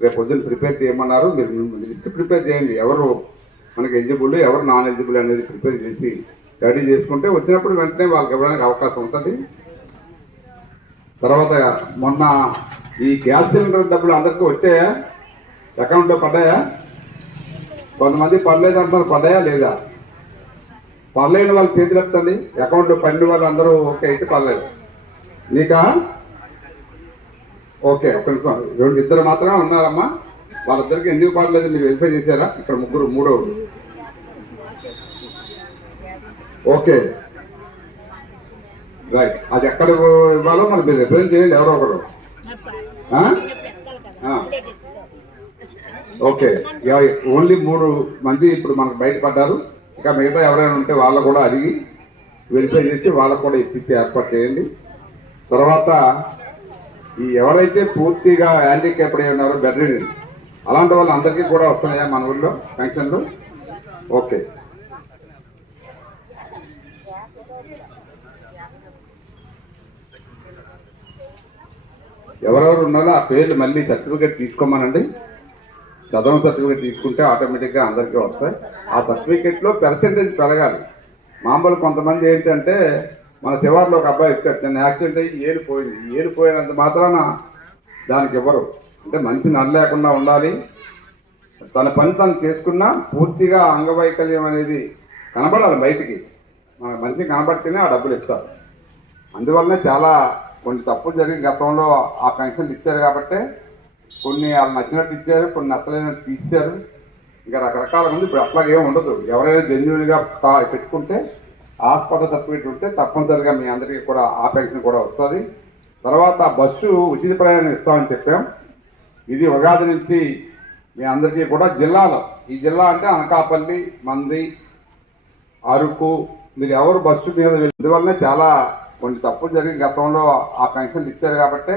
రేపు పొద్దున్న ప్రిపేర్ చేయమన్నారు. మీరు లిస్ట్ ప్రిపేర్ చేయండి, ఎవరు మనకి ఎలిజిబుల్ ఎవరు నాన్ ఎలిజిబుల్ అనేది ప్రిపేర్ చేసి రెడీ చేసుకుంటే వచ్చినప్పుడు వెంటనే వాళ్ళకి ఇవ్వడానికి అవకాశం ఉంటుంది. తర్వాత మొన్న ఈ గ్యాస్ సిలిండర్ డబ్బులు అందరికీ వచ్చాయా? అకౌంట్లో పడ్డాయా? కొంతమంది పడలేదు అంటారు, పడ్డాయా లేదా? పర్లేని వాళ్ళు చేతులు ఎత్తండి. అకౌంట్లో పడిన వాళ్ళు అందరూ ఓకే అయితే పర్లేదు. నీకా? ఓకే, ఒక నిమిషం. 2 మాత్రమే ఉన్నారమ్మా. వాళ్ళిద్దరికి ఎందుకు పర్లేదు మీరు వెరిఫై చేశారా? ఇక్కడ 3 ఓకే రైట్. అది ఎక్కడ ఇవ్వాలో మరి మీరు రిప్రజెంట్ చేయండి ఎవరో ఒకరు. ఓకే, ఓన్లీ 3 మంది ఇప్పుడు మనకు బయటపడ్డారు. ఇంకా మిగతా ఎవరైనా ఉంటే వాళ్ళు కూడా అడిగి వెరిఫై చేసి వాళ్ళకు కూడా ఇప్పించి ఏర్పాటు చేయండి. తర్వాత ఈ ఎవరైతే పూర్తిగా హ్యాండిక్యాప్డ్ అయి ఉన్నారో బెడ్ రిడెన్ అలాంటి వాళ్ళు అందరికీ కూడా వస్తున్నాయా మన ఊళ్ళో పెన్షన్లు? ఓకే, ఎవరెవరు ఉన్నారో ఆ పేర్లు మళ్ళీ సర్టిఫికేట్ తీసుకోమనండి. చదవం సర్టిఫికేట్ తీసుకుంటే ఆటోమేటిక్గా అందరికీ వస్తాయి. ఆ సర్టిఫికేట్లో పర్సెంటేజ్ పెరగాలి. మామూలు కొంతమంది ఏంటంటే మన శివార్లో ఒక అబ్బాయి ఇచ్చాడు, నేను యాక్సిడెంట్ అయ్యి ఏలు పోయినంత మాత్రాన దానికి ఇవ్వరు. అంటే మనిషి నడలేకుండా ఉండాలి, తన పని తను చేసుకున్నా పూర్తిగా అంగవైకల్యం అనేది కనబడాలి బయటికి. మన మనిషి కనబడితేనే ఆ డబ్బులు ఇస్తారు. అందువల్లనే చాలా కొన్ని తప్పులు జరిగి గతంలో ఆ పెన్షన్లు ఇచ్చారు కాబట్టి కొన్ని వాళ్ళు నచ్చినట్టు ఇచ్చారు, కొన్ని నచ్చలేనట్టు తీశారు. ఇంకా రకరకాల ఉంది. ఇప్పుడు అట్లాగేం ఉండదు. ఎవరైనా జెన్యున్గా పెట్టుకుంటే హాస్పిటల్ సర్టిఫికేట్ ఉంటే తప్పనిసరిగా మీ అందరికీ కూడా ఆ పెన్షన్ కూడా వస్తుంది. తర్వాత బస్సు ఉచిత ప్రయాణం ఇస్తామని చెప్పాం. ఇది ఉగాది నుంచి మీ అందరికీ కూడా జిల్లాలో, ఈ జిల్లా అంటే అనకాపల్లి, మంది, అరకు, మీరు ఎవరు బస్సు మీద వెళ్ళివల్లనే చాలా కొన్ని తప్పులు జరిగి గతంలో ఆ పెన్షన్లు ఇచ్చారు కాబట్టి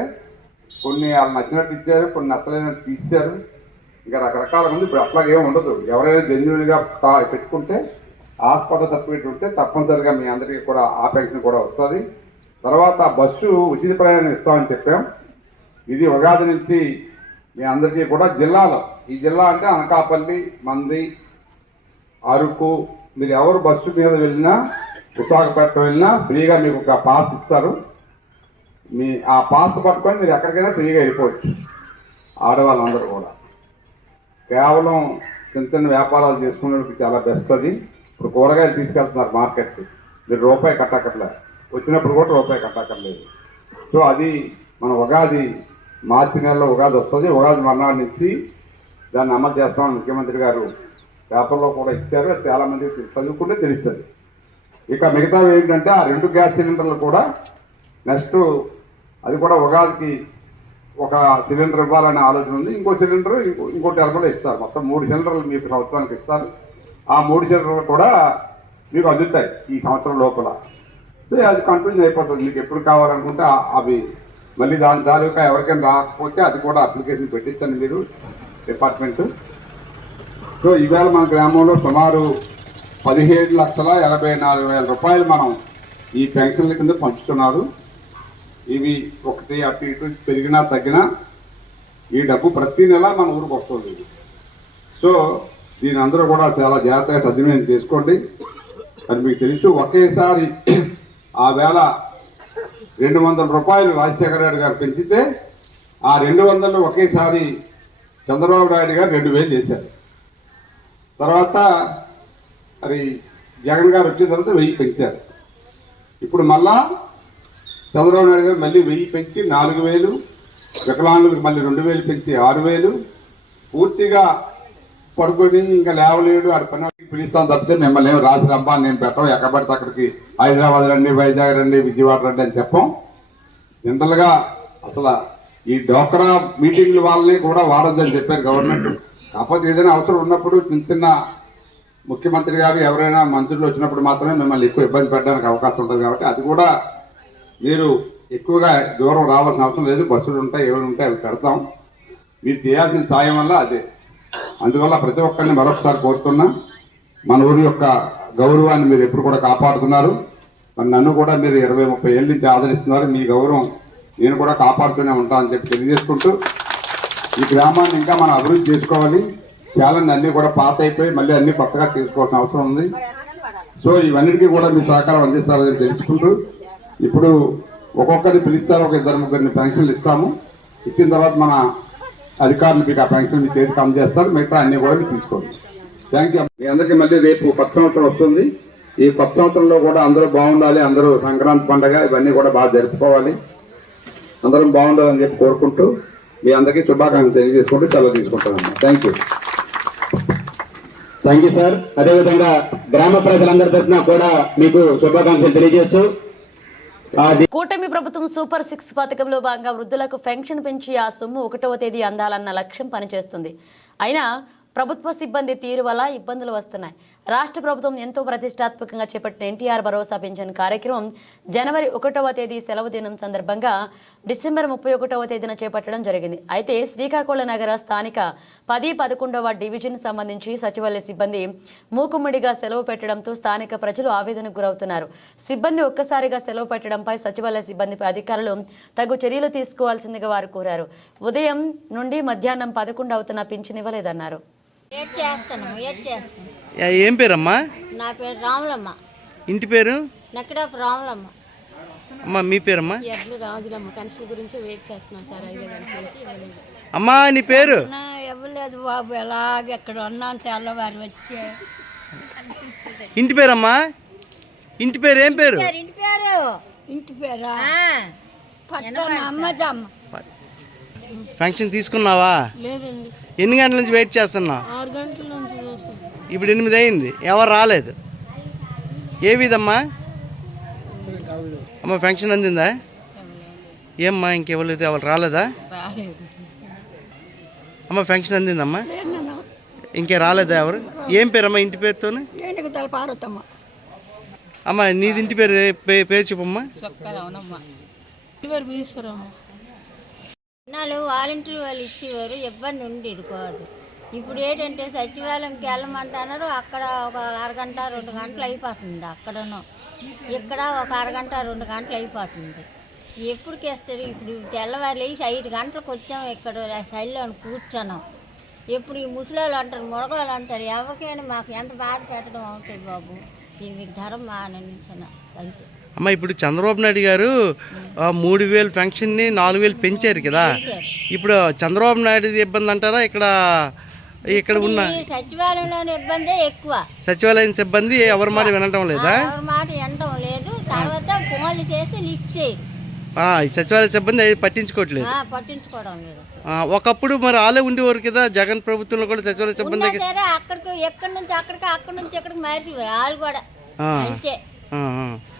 కొన్ని వాళ్ళు నచ్చినట్టు ఇచ్చారు, కొన్ని నచ్చలేనట్టు తీశారు. ఇంకా రకరకాల ఉంది. ఇప్పుడు అట్లాగేం ఉండదు. ఎవరైనా జెన్యున్గా పెట్టుకుంటే హాస్పిటల్ సర్టిఫికేట్ ఉంటే తప్పనిసరిగా మీ అందరికీ కూడా ఆ పెన్షన్ కూడా వస్తుంది. తర్వాత బస్సు ఉచిత ప్రయాణం ఇస్తామని చెప్పాం. ఇది ఉగాది నుంచి మీ అందరికీ కూడా జిల్లాలో, ఈ జిల్లా అంటే అనకాపల్లి, మంది, అరకు, మీరు ఎవరు బస్సు మీద వెళ్ళినా విశాఖపట్నం వెళ్ళినా ఫ్రీగా మీకు ఒక పాస్ ఇస్తారు. మీ ఆ పాస్ పట్టుకొని మీరు ఎక్కడికైనా ఫ్రీగా వెళ్ళిపోవచ్చు. ఆడవాళ్ళందరూ కూడా కేవలం చిన్న వ్యాపారాలు చేసుకునేందుకు చాలా బెస్ట్ అది. ఇప్పుడు కూరగాయలు తీసుకెళ్తున్నారు మార్కెట్కి, మీరు రూపాయి కట్టక్కర్లేదు, వచ్చినప్పుడు కూడా రూపాయి కట్టక్కర్లేదు. సో అది మన ఉగాది మార్చి నెలలో ఉగాది వస్తుంది. ఉగాది మర్నాడు నుంచి దాన్ని అమలు చేస్తామని ముఖ్యమంత్రి గారు పేపర్లో కూడా ఇచ్చారు, అది చాలా మంది చదువుకుంటే తెలుస్తుంది. ఇక మిగతావి ఏంటంటే ఆ 2 గ్యాస్ సిలిండర్లు కూడా నెక్స్ట్ అది కూడా ఉగాదికి ఒక సిలిండర్ ఇవ్వాలనే ఆలోచన ఉంది. ఇంకో సిలిండర్ ఇంకో టెర్మలో ఇస్తారు. మొత్తం 3 సిలిండర్లు మీకు సంవత్సరానికి ఇస్తారు. ఆ 3 సిలిండర్లు కూడా మీకు అందుతాయి ఈ సంవత్సరం లోపల. సో అది కంటిన్యూ అయిపోతుంది. మీకు ఎప్పుడు కావాలనుకుంటే అవి మళ్ళీ దాని తాలూకా ఎవరికైనా రాకపోతే అది కూడా అప్లికేషన్ పెట్టిస్తాను మీరు డిపార్ట్మెంట్. సో ఈవేళ మన గ్రామంలో సుమారు 17,84,000 రూపాయలు మనం ఈ పెన్షన్ల కింద పంచుతున్నారు. ఇవి ఒకటి అటు ఇటు పెరిగినా తగ్గినా ఈ డబ్బు ప్రతి నెల మన ఊరికి వస్తుంది. సో దీని అందరూ కూడా చాలా జాగ్రత్తగా సద్వినియోగం చేసుకోండి. అది మీకు తెలుసు, ఒకేసారి ఆ వేళ 200 రూపాయలు రాజశేఖర రెడ్డి గారు పెంచితే ఆ 200 ఒకేసారి చంద్రబాబు నాయుడు గారు 2,000 చేశారు. తర్వాత అది జగన్ గారు వచ్చిన తర్వాత 1000 పెంచారు. ఇప్పుడు మళ్ళా చంద్రబాబు నాయుడు గారు మళ్ళీ 1000 పెంచి 4,000, వికలాంగులకు మళ్ళీ 2,000 పెంచి 6,000. పూర్తిగా పడుకొని ఇంకా లేవలేడు ఆడ పని పిలుస్తాను తప్పితే మిమ్మల్ని ఏమి రాసి రమ్మని నేను పెట్టాం. ఎక్కడ పడితే అక్కడికి హైదరాబాద్ రండి, వైజాగ్ రండి, విజయవాడ రండి అని చెప్పాం. జనరల్గా అసలు ఈ డోక్రా మీటింగ్ల వాళ్ళని కూడా వాడొద్దని చెప్పారు గవర్నమెంట్. కాకపోతే ఏదైనా అవసరం ఉన్నప్పుడు చిన్న ముఖ్యమంత్రి గారు ఎవరైనా మంత్రులు వచ్చినప్పుడు మాత్రమే మిమ్మల్ని ఎక్కువ ఇబ్బంది పెట్టడానికి అవకాశం ఉంటుంది. కాబట్టి అది కూడా మీరు ఎక్కువగా దూరం రావాల్సిన అవసరం లేదు. బస్సులు ఉంటాయి, ఏమైనా ఉంటాయి, అవి పెడతాం. మీరు చేయాల్సిన సాయం వల్ల అదే. అందువల్ల ప్రతి ఒక్కరిని మరొకసారి కోరుతున్నా, మన ఊరి యొక్క గౌరవాన్ని మీరు ఎప్పుడు కూడా కాపాడుతున్నారు. మరి నన్ను కూడా మీరు 20-30 ఏళ్ళ నుంచి ఆదరిస్తున్నారు. మీ గౌరవం నేను కూడా కాపాడుతూనే ఉంటానని చెప్పి తెలియజేసుకుంటూ, ఈ గ్రామాన్ని ఇంకా మనం అభివృద్ధి చేసుకోవాలి. ఛాలెంజ్ అన్నీ కూడా పాత అయిపోయి మళ్ళీ అన్ని కొత్తగా తీసుకోవాల్సిన అవసరం ఉంది. సో ఇవన్నిటికీ కూడా మీ సహకారం అందిస్తారని తెలుసుకుంటూ, ఇప్పుడు ఒక్కొక్కరిని పిలుస్తారు, ఒక 2-3 పెన్షన్లు ఇస్తాము. ఇచ్చిన తర్వాత మన అధికారులు మీకు ఆ పెన్షన్ మీ చేతికి అందజేస్తారు. మిగతా అన్ని కూడా మీరు తీసుకోండి. Thank you. మీ అందరికీ మళ్ళీ రేపు కొత్త సంవత్సరం వస్తుంది. ఈ కొత్త సంవత్సరంలో కూడా అందరూ బాగుండాలి. అందరూ సంక్రాంతి పండుగ ఇవన్నీ కూడా బాగా జరుపుకోవాలి. అందరం బాగుండాలని చెప్పి కోరుకుంటూ మీ అందరికీ శుభాకాంక్షలు తెలియజేసుకుంటూ సెలవు తీసుకుంటానమ్మా. Thank you. Thank you sir. అదేవిధంగా గ్రామ ప్రజలందరి తరఫున కూడా మీకు శుభాకాంక్షలు తెలియజేస్తూ కూటమి ప్రభుత్వం సూపర్ 6 పథకంలో భాగంగా వృద్ధులకు పెన్షన్ పెంచి ఆ సొమ్ము 1వ తేదీ అందాలన్న లక్ష్యం పనిచేస్తుంది. అయినా ప్రభుత్వ సిబ్బంది తీరు వల్ల ఇబ్బందులు వస్తున్నాయి. రాష్ట్ర ప్రభుత్వం ఎంతో ప్రతిష్టాత్మకంగా చేపట్టిన ఎన్టీఆర్ భరోసా పింఛన్ కార్యక్రమం జనవరి 1వ తేదీ సెలవు దినం సందర్భంగా డిసెంబర్ 31వ తేదీన చేపట్టడం జరిగింది. అయితే శ్రీకాకుళం నగర స్థానిక 10-11వ డివిజన్ సంబంధించి సచివాలయ సిబ్బంది మూకుమ్మడిగా సెలవు పెట్టడంతో స్థానిక ప్రజలు ఆవేదనకు గురవుతున్నారు. సిబ్బంది ఒక్కసారిగా సెలవు పెట్టడంపై సచివాలయ సిబ్బందిపై అధికారులు తగు చర్యలు తీసుకోవాల్సిందిగా వారు కోరారు. ఉదయం నుండి మధ్యాహ్నం 11 అవుతున్న పింఛన్ ఇవ్వలేదన్నారు. ఏం పేరమ్మా? నా పేరు రాములమ్మ. ఇంటి పేరు? నక్కడపు రాములమ్మ. అమ్మా మీ పేరమ్మా? ఎడ్లు రాజులమ్మ. పెన్షన్ గురించి వెయిట్ చేస్తున్నాం సార్. 5 గంటల నుంచి అమ్మా నీ పేరు? ఇవ్వలేదు బాబు. ఎలాగ ఎక్కడ ఉన్నాను తెల్లవారు వచ్చే. ఇంటి పేరమ్మా? ఇంటి పేరు ఏం పేరు? ఇంటి పేరా అమ్మజమ్మ. ఫంక్షన్ తీసుకున్నావా? లేదండి. ఎన్ని గంటల నుంచి వెయిట్ చేస్తున్నా? 6 గంటల నుంచి చూస్తాం. ఇప్పుడు 8 అయింది, ఎవరు రాలేదు. ఏ విధమ్మా? అమ్మ ఫంక్షన్ అందిందా? ఏమ్మా ఇంకెవరు ఎవరు రాలేదా? అమ్మ ఫంక్షన్ అందిందమ్మా? ఇంకే రాలేదా ఎవరు? ఏం పేరమ్మా ఇంటి పేరుతో? అమ్మ నీది ఇంటి పేరు పేరు చెప్పమ్మా. వాలంటీర్ వాళ్ళు ఇచ్చేవారు, ఇబ్బంది ఉండేది కాదు. ఇప్పుడు ఏంటంటే సచివాలయంకి వెళ్ళమంటున్నారు. అక్కడ ఒక అరగంట 2 గంటలు అయిపోతుంది. అక్కడను ఇక్కడ ఒక అరగంట 2 గంటలు అయిపోతుంది. ఎప్పటికి వేస్తారు? ఇప్పుడు తెల్లవారు లేచి 5 గంటలకు వచ్చాము. ఇక్కడ శైలిలో కూర్చున్నాం. ఎప్పుడు ఈ ముసలాళ్ళు అంటారు, మొడగోళ్ళు అంటారు. ఎవరికైనా మాకు ఎంత బాధ పెట్టడం అవుతుంది బాబు. దీనికి ధరం ఆనందించిన అంతే. అమ్మ ఇప్పుడు చంద్రబాబు నాయుడు గారు 3,000 పెన్షన్ని 4,000 పెంచారు కదా. ఇప్పుడు చంద్రబాబు నాయుడు ఇబ్బంది అంటారా? ఇక్కడ ఉన్న సచివాలయంలోని ఇబ్బందే ఎక్కువ. సచివాలయం సిబ్బంది ఎవరి మాట వినటం లేదా? ఎవరి మాట వినటం లేదు. తర్వాత ఫోన్లు చేసి లిఫ్ట్ చేయరు. ఈ సచివాలయ సిబ్బంది అవి పట్టించుకోవట్లేదు. పట్టించుకోవడం లేదు. ఒకప్పుడు మరి ఆలే ఉండేవారు కదా, జగన్ ప్రభుత్వంలో కూడా సచివాలయ సిబ్బంది అక్కడికి ఎక్కడి నుంచి ఎక్కడికి మార్చేవారు వాళ్ళు కూడా అంతే.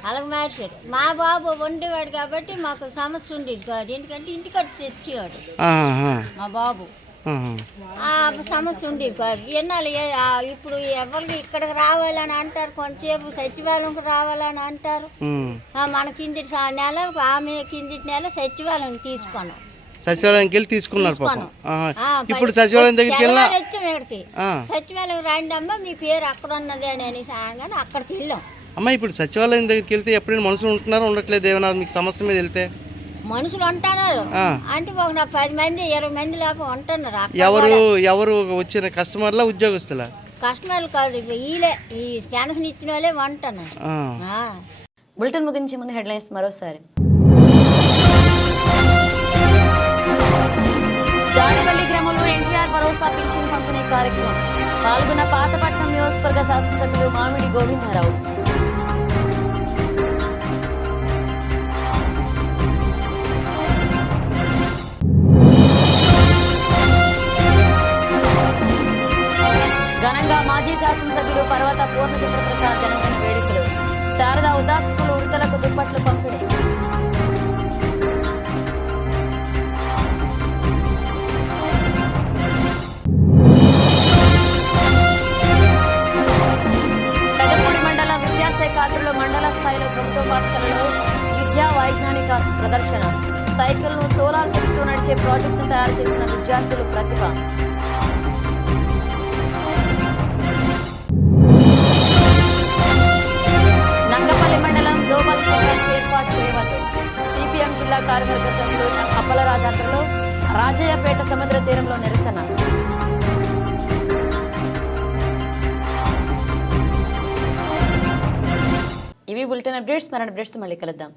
అలాగే మార్చారు. మా బాబు వండేవాడు కాబట్టి మాకు సమస్య ఉండేది కాదు, ఎందుకంటే ఇంటికి వచ్చి తెచ్చేవాడు మా బాబు. ఆ సమస్య ఉండేది కాదు. ఎన్నాళ్ళు ఇప్పుడు ఎవరికి ఇక్కడికి రావాలని అంటారు, కొంచెంసేపు సచివాలయంకి రావాలని అంటారు. మన కిందటి నెల ఆమె కిందటి నెల సచివాలయం తీసుకున్నాం. సచివాలయంకి వెళ్ళి తీసుకున్నారు పాపం. ఇప్పుడు సచివాలయం దగ్గరికి వెళ్ళా వచ్చాం. ఇక్కడికి సచివాలయం రండి అమ్మ, మీ పేరు అక్కడ ఉన్నది అని సాయంగానే అక్కడికి వెళ్ళాం. అమ్మ ఇప్పుడు సచివాలయం దగ్గరికి వెళ్తే ఎప్పుడైనా మనుషులు ఉంటున్నారో ఉండట్లేదు, ఏమైనా మీకు సమస్య మీద వెళ్తే మనుషులు ఉంటున్నారు అంటే ఒక 10 మంది 20 మంది లేక ఉంటున్నారు. ఎవరు వచ్చిన కస్టమర్లా ఉద్యోగస్తులా? కస్టమర్లు కాదు, వీళ్ళే ఈ పెన్షన్ ఇచ్చిన వాళ్ళే ఉంటున్నారు. బులెటిన్ ముగించే ముందు హెడ్లైన్స్ మరోసారి. జాడిపల్లి గ్రామంలో ఎన్టీఆర్ భరోసా పింఛన్ పంపిణీ కార్యక్రమం. పాల్గొన్న పాతపట్నం నియోజకవర్గ శాసనసభ్యులు మామిడి గోవిందరావు. ఘనంగా మాజీ శాసనసభ్యులు పర్వత పూర్ణచంద్రప్రసాద్ జన్మదిన వేడుకలు. శారదా ఉదాసకులు వృద్ధులకు దుప్పట్లు పంపిణీ. పెదపూడి మండల విద్యాశాఖ ఆధ్వర్యంలో మండల స్థాయిలో ప్రభుత్వ పాఠశాలలో విద్యా వైజ్ఞానిక ప్రదర్శన. సైకిల్ను సోలార్ శక్తితో నడిచే ప్రాజెక్టును తయారు చేసిన విద్యార్థులు ప్రతిభ. నంగపల్లి మండలం గ్లోబల్ ప్రోగ్రామ్స్ ఏర్పాటు చేయవద్దు. సిపిఎం జిల్లా కార్యవర్గ సభ్యులు అప్పలరాజు ఆధ్వర్యంలో రాజయ్యపేట సముద్ర తీరంలో నిరసన. ఇవి బులెటిన్ అప్డేట్స్. మరణ అప్డేట్స్తో మళ్ళీ కలుద్దాం.